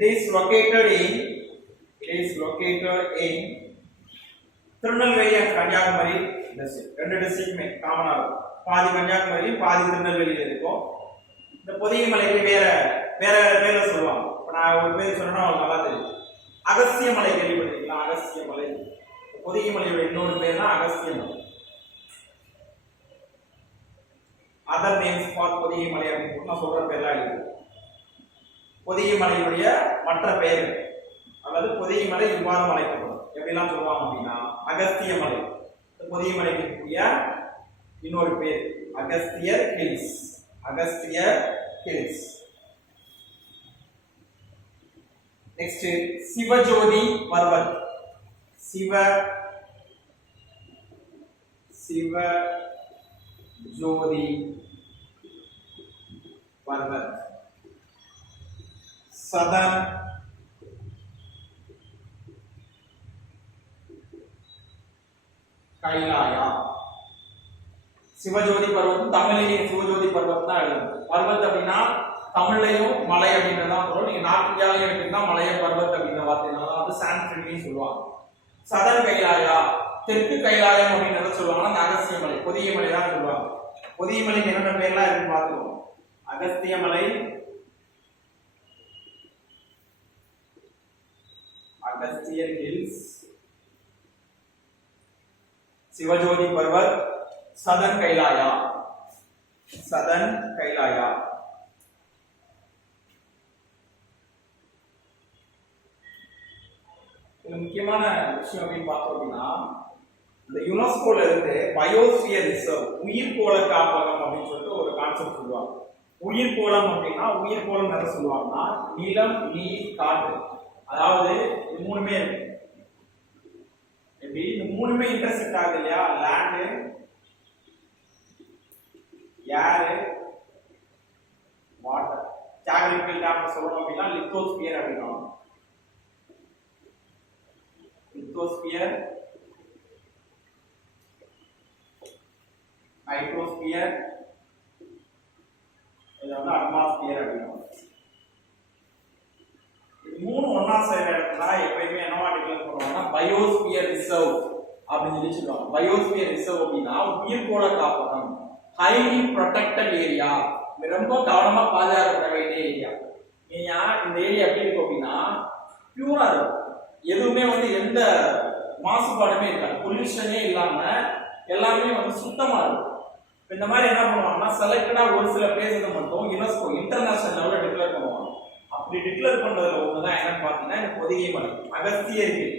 It is located in Tirunelveli and Kanyakumari district. 2 டிஸ்ட்ரிக்ட்மே காமனா இருக்கும். பாதி கன்னியாகுமரி பாதி திருநெல்வேலியில இருக்கும். இந்த பொதிகை மலைக்கு வேற வேற பேர்ல சொல்லுவாங்க. இப்ப நான் ஒரு பேர் சொன்னா உங்களுக்கு நல்லா தெரியும். அகஸ்திய மலை கேள்விப்பட்டிருக்கீங்களா? அகஸ்திய மலை. பொதிகை மலையோட இன்னொரு பேர் தான் அகஸ்திய மலை. அதர் நேம்ஸ் ஃபார் பொதிகை மலை அப்படின்னு நான் சொல்ற பேர்லாம் இருக்கு. பொதிகை மலையுடைய மற்ற பெயர் அல்லது பொதிகை மலை இவ்வாறு அழைக்கப்படும். எப்படிலாம் சொல்லுவாங்க அப்படின்னா அகஸ்திய மலை. பொதிகை மலைக்கு கூடிய இன்னொரு பேர் Agasthiyar hills. Agasthiyar hills. Next Sivajothi Parvat. Sivajothi Parvat. Southern Kailaya. Sivajothi Parvat தமிழ்லயே சிவஜோதி பர்வத் தான் எழுதும். பர்வத் அப்படின்னா தமிழ்லையும் மலை அப்படின்றதான் வரும். நீங்க நார்த் இந்தியாவிலையும் எடுத்தீங்கன்னா மலைய பர்வத் அப்படின்ற வார்த்தைனால வந்து சான்ஸ்கிரிட்லயும் சொல்லுவாங்க. சதன் கைலாயா, தெற்கு கைலாயம் அப்படின்றத சொல்லுவாங்கன்னா அந்த அகஸ்திய மலை, பொதிகை மலை தான் சொல்லுவாங்க. பொதிகை மலைக்கு என்னென்ன பேர்லாம் இருக்குன்னு பார்த்துக்கோங்க. அகஸ்திய மலை, அகஸ்தியர் ஹில்ஸ், சிவஜோதி பர்வத், சதன் கைலாயா. சதன் கைலாயா. முக்கியமான விஷயம் அப்படின்னு பார்த்தோம் அப்படின்னா இந்த யுனெஸ்கோல இருந்து பயோஸ்பியர் ரிசர்வ் உயிர்கோள காப்பகம் அப்படின்னு சொல்லிட்டு ஒரு கான்செப்ட் சொல்லுவாங்க. உயிர்கோளம் அப்படின்னா உயிர்கோளம் என்ன சொல்லுவாங்கன்னா நிலம், நீர், காற்று. அதாவது இது மூணுமே இருக்கு. எப்படி இந்த மூணுமே இன்டர்செக்ட் ஆகுது இல்லையா? லேண்டு, ஏரு, வாட்டர். ஜியோகிராபிக்கல் டேர்ம்ல சொல்லணும் அப்படின்னா லித்தோஸ்பியர் அப்படின்னா லித்தோஸ்பியர், ஹைட்ரோஸ்பியர், இது வந்து அட்மாஸ்பியர் அப்படின்னா மூணு ஒன்னா சேர்ற இடத்துல எப்பயுமே என்னவா டிக்ளேர் பண்ணுவாங்கன்னா பயோஸ்பியர் ரிசர்வ் அப்படின்னு சொல்லி சொல்லுவாங்க. பயோஸ்பியர் ரிசர்வ் அப்படின்னா உயிர்கோள காப்பகம், ஹைலி ப்ரொடெக்டட் ஏரியா, ரொம்ப கவனமா பாதுகாக்கப்பட வேண்டிய ஏரியா. ஏன்னா இந்த ஏரியா எப்படி இருக்கும் அப்படின்னா பியூரா இருக்கும். எதுவுமே வந்து எந்த மாசுபாடுமே இருக்காது, பொல்யூஷனே இல்லாம எல்லாமே வந்து சுத்தமா இருக்கும். இந்த மாதிரி என்ன பண்ணுவாங்கன்னா செலக்டடா ஒரு சில பிளேஸஸ் மட்டும் யுனெஸ்கோ இன்டர்நேஷனல் லெவல்ல டிக்ளேர் பண்ணுவாங்க. அப்படி டிக்ளேர் பண்றதுல ஒண்ணுதான் என்னன்னு பாத்தீங்கன்னா இந்த பொதிகை மலை, Agasthiyar hill.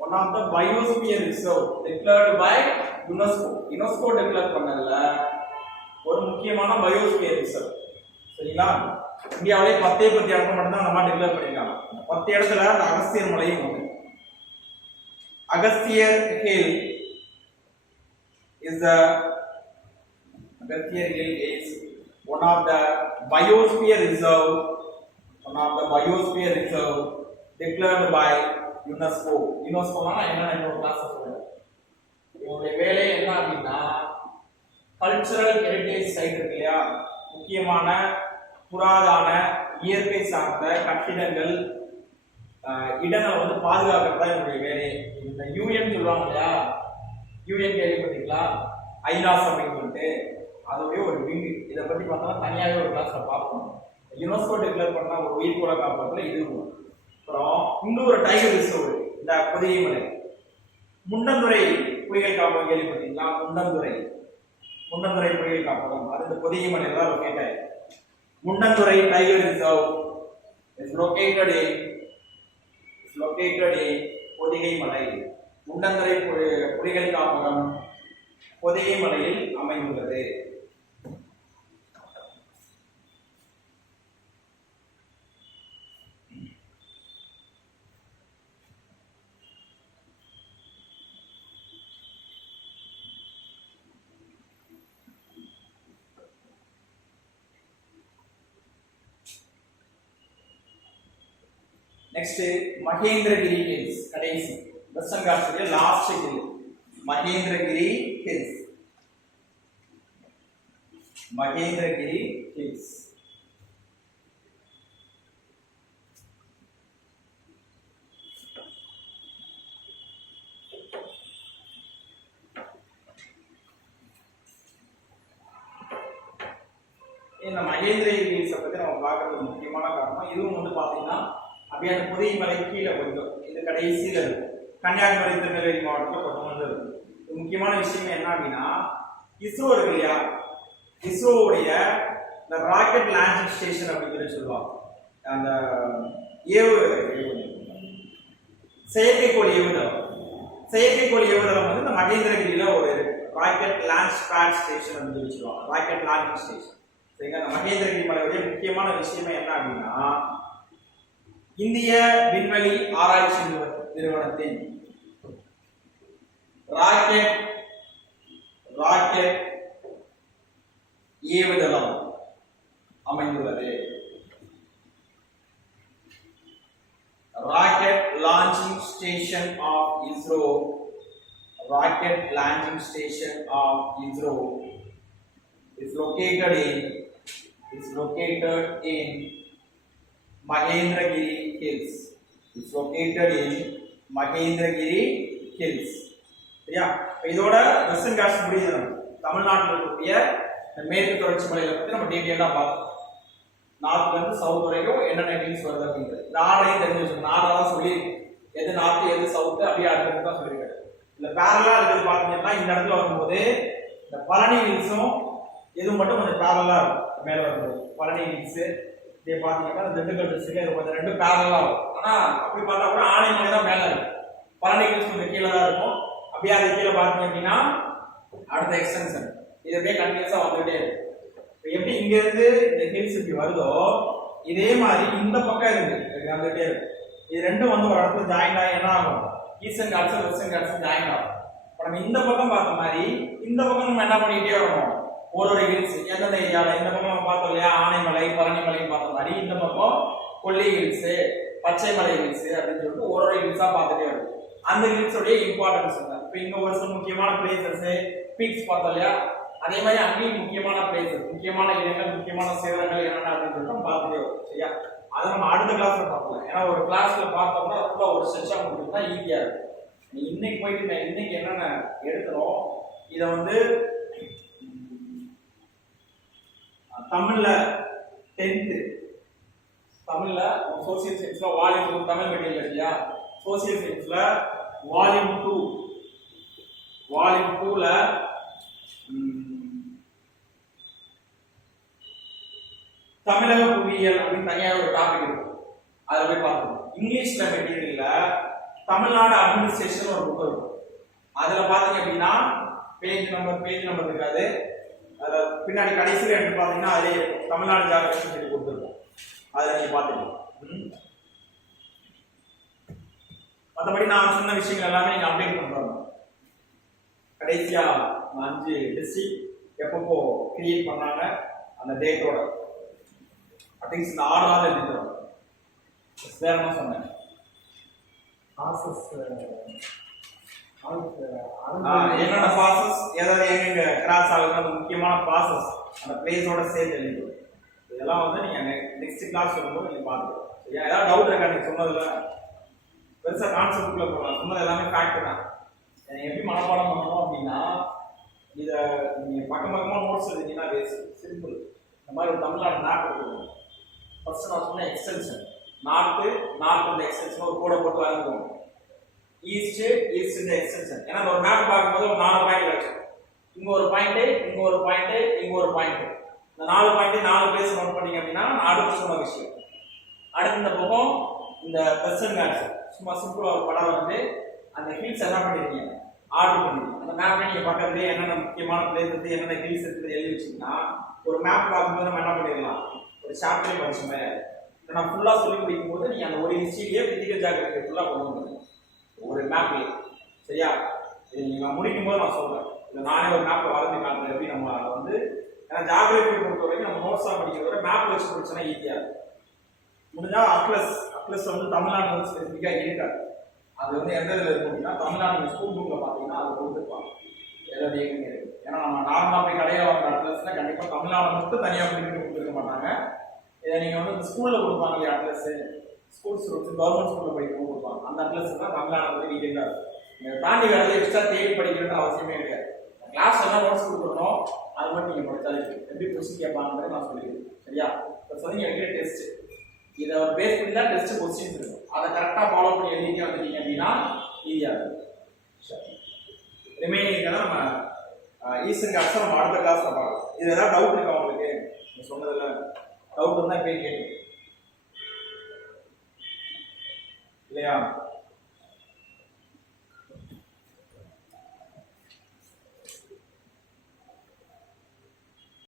One of the biosphere reserve declared by UNESCO. UNESCO declare பண்ணதுல ஒரு முக்கியமான பயோஸ்பியர் ரிசர்வ். சரிங்களா? இந்தியாவிலே 10 இடத்துல மட்டும் தான் நம்ம டிக்ளேர் பண்ணிருக்காங்க. 10 இடத்துல அந்த அகஸ்தியர் மலையும் ஒன்று. Agasthiyar hill is the Agastya Hill is one of the biosphere reserve declared by UNESCO. UNESCO னா என்ன இன்னொரு கிளாஸ் சொல்றேன். இவங்களுடைய வேலை என்ன அப்படின்னா கல்ச்சரல் ஹெரிட்டேஜ் சைட் இருக்கு இல்லையா, முக்கியமான புராதான இயற்கை சார்ந்த கட்டிடங்கள் இடங்களை வந்து பாதுகாக்கிறது தான் இவங்களுடைய வேலை. இந்த யூஎன் சொல்லுவாங்க இல்லையா, யூஎன் கேள்விப்பட்டீங்களா? ஐநா சபைன்னு சொல்லிட்டு அதோடைய ஒரு விங்கு. இதை பத்தி பார்த்தோம்னா தனியாகவே ஒரு கிளாஸ்ல பார்ப்போம். யுனெஸ்கோ டிக்ளேர் பண்ண ஒரு உயிர்கோள காப்பகத்துல இது. அப்புறம் இன்னொரு டைகர் ரிசர்வ் இந்த பொதிகை மலை. முண்டந்துறை புலிகள் காப்பகம் கேள்விப்பட்டீங்களா? முண்டந்துறை புலிகள் காப்பகம் அது இந்த பொதிகை மலையில தான் லொகேட் ஆயிருக்கு. Mundanthurai tiger reserve is located in Pothigai மலை. முண்டந்துறை புலிகள் காப்பகம் பொதிகை மலையில் அமைந்துள்ளது. Next Mahendragiri Hills, கடைசி வெஸ்டர்ன் காட்ஸ்ல last hill Mahendragiri Hills. Mahendragiri Hills. இந்த மகேந்திரகிரி ஹில்ஸை பற்றி நம்ம பார்க்கறது முக்கியமான காரணம் இதுவும் வந்து பார்த்தீங்கன்னா அப்படியே அந்த பொதிகை மலை கீழே கொஞ்சம் இது கடைசியில் இருக்கும். கன்னியாகுமரி திருநெல்வேலி மாவட்டத்தில் கொஞ்சம் வந்து இருக்கும். முக்கியமான விஷயம் என்ன அப்படின்னா இஸ்ரோ இருக்கு இல்லையா, இஸ்ரோவுடைய இந்த ராக்கெட் லான்ச்சிங் ஸ்டேஷன் அப்படின்னு சொல்லி சொல்லுவாங்க. அந்த செயற்கைக்கோள் ஏவுதளம் வந்து இந்த மகேந்திரகிரியில ஒரு ராக்கெட் லான்ச் பேட் ஸ்டேஷன் அப்படின்னு சொல்லி சொல்லுவாங்க. Rocket launching station. சரிங்க. அந்த மகேந்திரகிரி மலையுடைய முக்கியமான விஷயமே என்ன அப்படின்னா இந்திய விண்வெளி ஆராய்ச்சி நிறுவனத்தின் ராக்கெட் ஏவுதளம் அமைந்துள்ளது. Rocket launching station of ISRO is located in Mahendragiri Hills. சரியா? இதோட வெஸ்டர்ன் காட்ஸ் முடியுது. தமிழ்நாட்டில் இருக்கக்கூடிய மேற்கு தொடர்ச்சி மலைகளை பற்றி நம்ம டீட்டெயிலாக பார்த்தோம். நார்த்ல இருந்து சவுத் வரைக்கும் என்னென்ன ஹில்ஸ் வருது அப்படின்றது நார்லையும் தெரிஞ்சு வச்சுக்கணும். நார்லாம் சொல்லியிருக்கேன், எது நார்த்து எது சவுத்து அப்படியே அடுத்தது தான் சொல்லியிருக்காரு. இல்லை பேரலாக இருக்கிறது பார்த்தீங்கன்னா இந்த இடத்துல வரும்போது இந்த பழனி ஹில்ஸும் எதுவும் மட்டும் கொஞ்சம் பேரலாக இருக்கும். மேலே வரும்போது பழனி ஹில்ஸு இதே பார்த்தீங்கன்னா திண்டுக்கல் டிஸ்ட்ரிக்ட் இது கொஞ்சம் ரெண்டும் பேரலாக இருக்கும். ஆனால் அப்படி பார்த்தா கூட ஆனைமலை தான் மேலே இருக்கும், பழனி ஹில்ஸ் கொஞ்சம் கீழே தான் இருக்கும். அப்படியே அது கீழே பார்த்தீங்க அப்படின்னா அடுத்த எக்ஸ்டென்ஷன் இது அப்படியே கண்டினியூஸாக வந்துகிட்டே இருக்கும். எப்படி இங்க இருந்து இந்த ஹில்ஸ் இப்படி வருதோ இதே மாதிரி இந்த பக்கம் இருந்து வந்துகிட்டே இருக்கும். இது ரெண்டும் வந்து ஒரு இடத்துல ஜாயின் ஆகி என்ன ஆகும், Eastern Ghats Western Ghats join ஆகும். இப்போ நம்ம இந்த பக்கம் பார்த்த மாதிரி இந்த பக்கம் நம்ம என்ன பண்ணிக்கிட்டே வரணும், ஒரு ஹில்ஸ் எந்தெந்த ஏரியாவில் இந்த பக்கம் நம்ம பார்த்தோம் இல்லையா, ஆனைமலை பழனிமலைன்னு பார்த்த மாதிரி இந்த பக்கம் கொல்லி ஹில்ஸ் பச்சைமலை ஹில்ஸ் அப்படின்னு சொல்லிட்டு ஒரு ஹில்ஸா பார்த்துட்டே வரும். அந்த ஹில்ஸோடைய இம்பார்ட்டன்ஸ் தான். இப்போ இங்க ஒரு சில முக்கியமான பிளேசஸ் பீக்ஸ் பார்த்தோம் இல்லையா, அதே மாதிரி அங்கேயும் முக்கியமான பிளேசஸ் முக்கியமான இடங்கள் முக்கியமான சேதங்கள் என்னென்ன அப்படின்னு சொல்லிட்டு பார்த்துட்டே வரும். சரியா? அதை நம்ம அடுத்த கிளாஸ்ல பார்க்கலாம். ஏன்னா ஒரு கிளாஸ்ல பார்த்தோம்னா அதுக்குள்ள ஒரு செக்ஷன் கொடுத்தா ஈஸியா இருக்கும். இன்னைக்கு போயிட்டு நான் இன்னைக்கு என்னென்ன எடுக்கிறோம் இதை வந்து தமிழ்ல 10th தமிழ்ல சோசியல் சயின்ஸ்ல வால்யூம் 2 தமிழ் மெட்டீரியல் இல்லையா, சோசியல் சயின்ஸ்ல வால்யூம் 2ல தமிழக புவியியல் அப்படின்னு தனியாக ஒரு டாபிக் இருக்கும், அதை போய் பார்க்கணும். இங்கிலீஷ்ல மெட்டீரியல்ல தமிழ்நாடு அட்மினிஸ்ட்ரேஷன் ஒரு புக் இருக்கும். அதுல பாத்தீங்க அப்படின்னா பேஜ் நம்பர் இருக்காது, அதுல பின்னாடி கடைசியில் எடுத்து பாத்தீங்கன்னா அதே தமிழ்நாடு ஜாகிரபி சொல்லி கொடுத்துருக்கோம், அதை நீங்க பாத்துக்கலாம். மற்றபடி நான் சொன்ன விஷயங்கள் எல்லாமே நீங்க அப்டேட் பண்றாங்க. கடைசியா 5 டிஸ்ட்ரிக்ட் எப்பப்போ கிரியேட் பண்ணாங்க அந்த டேட்டோட அட்லீஸ்ட் இந்த ஆர்டராக எழுதிக்கிறோம். வேற என்ன சொன்னேன், என்னென்ன ப்ராசஸ் ஏதாவது எங்க கிராஸ் ஆகுது அந்த முக்கியமான ப்ராசஸ் அந்த பிளேஸோட சேர்த்து எழுதிக்கிறோம். இதெல்லாம் வந்து நீங்க நெக்ஸ்ட் கிளாஸ் வரும்போது நீங்க பாத்துக்கலாம். சரியா? ஏதாவது டவுட் இருக்கா நீங்க சொன்னதுல? பெருசா கான்செப்ட்குள்ள போகலாம், சொன்னது எல்லாமே ஃபேக்ட் தான். எப்படி மனப்பாடம் பண்ணணும் அப்படின்னா இதை நீங்க பக்கமா நோட்ஸ் எழுதிங்கன்னா சிம்பிள். இந்த மாதிரி ஒரு தமிழ்நாடு மேப் எடுத்துக்கணும். ஃபர்ஸ்ட் நான் சொன்ன எக்ஸ்டென்ஷன் நார்த் இந்த எக்ஸ்டென்ஷன் ஒரு கோடை போட்டு வரைஞ்சுக்கணும். ஈஸ்ட் இந்த எக்ஸ்டென்ஷன். ஏன்னா ஒரு மேப் பார்க்கும்போது ஒரு 4 பாயிண்ட் கிடைக்கும். இங்க ஒரு பாயிண்ட் இங்க ஒரு பாயிண்ட் இங்க ஒரு பாயிண்ட். இந்த 4 பாயிண்ட் 4 பிளேஸ் நோட் பண்ணீங்க அப்படின்னா அடுத்து சொன்ன விஷயம். அடுத்து இந்த பக்கம் இந்த வெஸ்டர்ன் காட்ஸ் சும்மா சிம்பிளா ஒரு படம் வந்து அந்த ஹில்ஸ் என்ன பண்ணிருக்கீங்க ஆர்டர் பண்ணி அந்த மேப்ல நீங்க பக்கத்துலேயே என்னென்ன முக்கியமான பிளேஸ் இருக்கு, என்னென்ன ஹில்ஸ் இருக்குது எழுதி வச்சீங்கன்னா ஒரு மேப் பார்க்கும்போது நம்ம என்ன பண்ணிடலாம், ஒரு சாப்டரே படிச்ச மாதிரி ஆகும். நான் ஃபுல்லாக சொல்லி முடிக்கும் போது நீங்க அந்த ஒரு ஹிஸ்ட்ரியிலேயே பிசிக்கல் ஜியோகிராஃபி ஃபுல்லாக கொண்டு வந்துருங்க ஒரு மேப்லேயே. சரியா? இது நீங்க முடிக்கும் போது நான் சொல்றேன், இல்லை நானே ஒரு மேப்ல வரைஞ்சி காட்டுறேன் எப்படி நம்ம அதை வந்து. ஏன்னா ஜியோகிராஃபி பொறுத்த வரைக்கும் நம்ம நோட்ஸாக படிக்கிறத விட மேப் வச்சு படிச்சோன்னா ஈஸியாக இருக்கும். முடிஞ்சா அட்லஸ் வந்து தமிழ்நாடு வந்து ஸ்பெசிஃபிக்காக இருக்காது. அது வந்து எந்த இதில் இருக்கும் அப்படின்னா தமிழ்நாடு ஸ்கூல் புக்கில் பார்த்தீங்கன்னா அதை கொடுத்துருப்பாங்க எல்லாத்தையும் இருக்கு. ஏன்னா நம்ம நார்மலாக போய் கடையில் வாங்குற அட்லஸ்லாம் கண்டிப்பாக தமிழ்நாடு மட்டும் தனியாக பிரிண்ட் கொடுத்துருக்க மாட்டாங்க. இதை நீங்கள் வந்து ஸ்கூலில் கொடுப்பாங்க இல்லையா அட்லஸ், ஸ்கூல்ஸ் கவர்மெண்ட் ஸ்கூலில் படிக்கிறவங்க கொடுப்பாங்க. அந்த அட்லஸ் தான் தமிழ்நாடு வந்து டீட்டெயிலாக இருக்கும். நீங்கள் தாண்டி வேறு எக்ஸ்ட்ரா தேடி படிக்கணுன்ற அவசியமே கிடையாது. கிளாஸ் எல்லாம் நோட்ஸ் கொடுத்துருக்கணும், அது மட்டும் நீங்கள் படித்தாலே எப்படி கொஸ்டின் கேட்பாங்கன்றது நான் சொல்லிடுறேன். சரியா? இப்போ சொல்லி வைக்கிற டெஸ்ட் இதை பேஸ் பண்ணி தான் டெஸ்ட் கொஸ்டின்ஸ் இருக்கும். அதை கரெக்டாக ஃபாலோ பண்ணி எழுதிட்டே வந்துட்டீங்க அப்படின்னா ஈஸியாக இருக்கும். ரிமைனிங் நம்ம ஈஸியாக ஆக்சுவலாக நம்ம அடுத்த கிளாஸ் பார்க்கலாம். இது ஏதாவது டவுட் இருக்கா உங்களுக்கு? நீங்கள் சொன்னதில் டவுட் இருந்தால் போய் கேட்டு இல்லையா?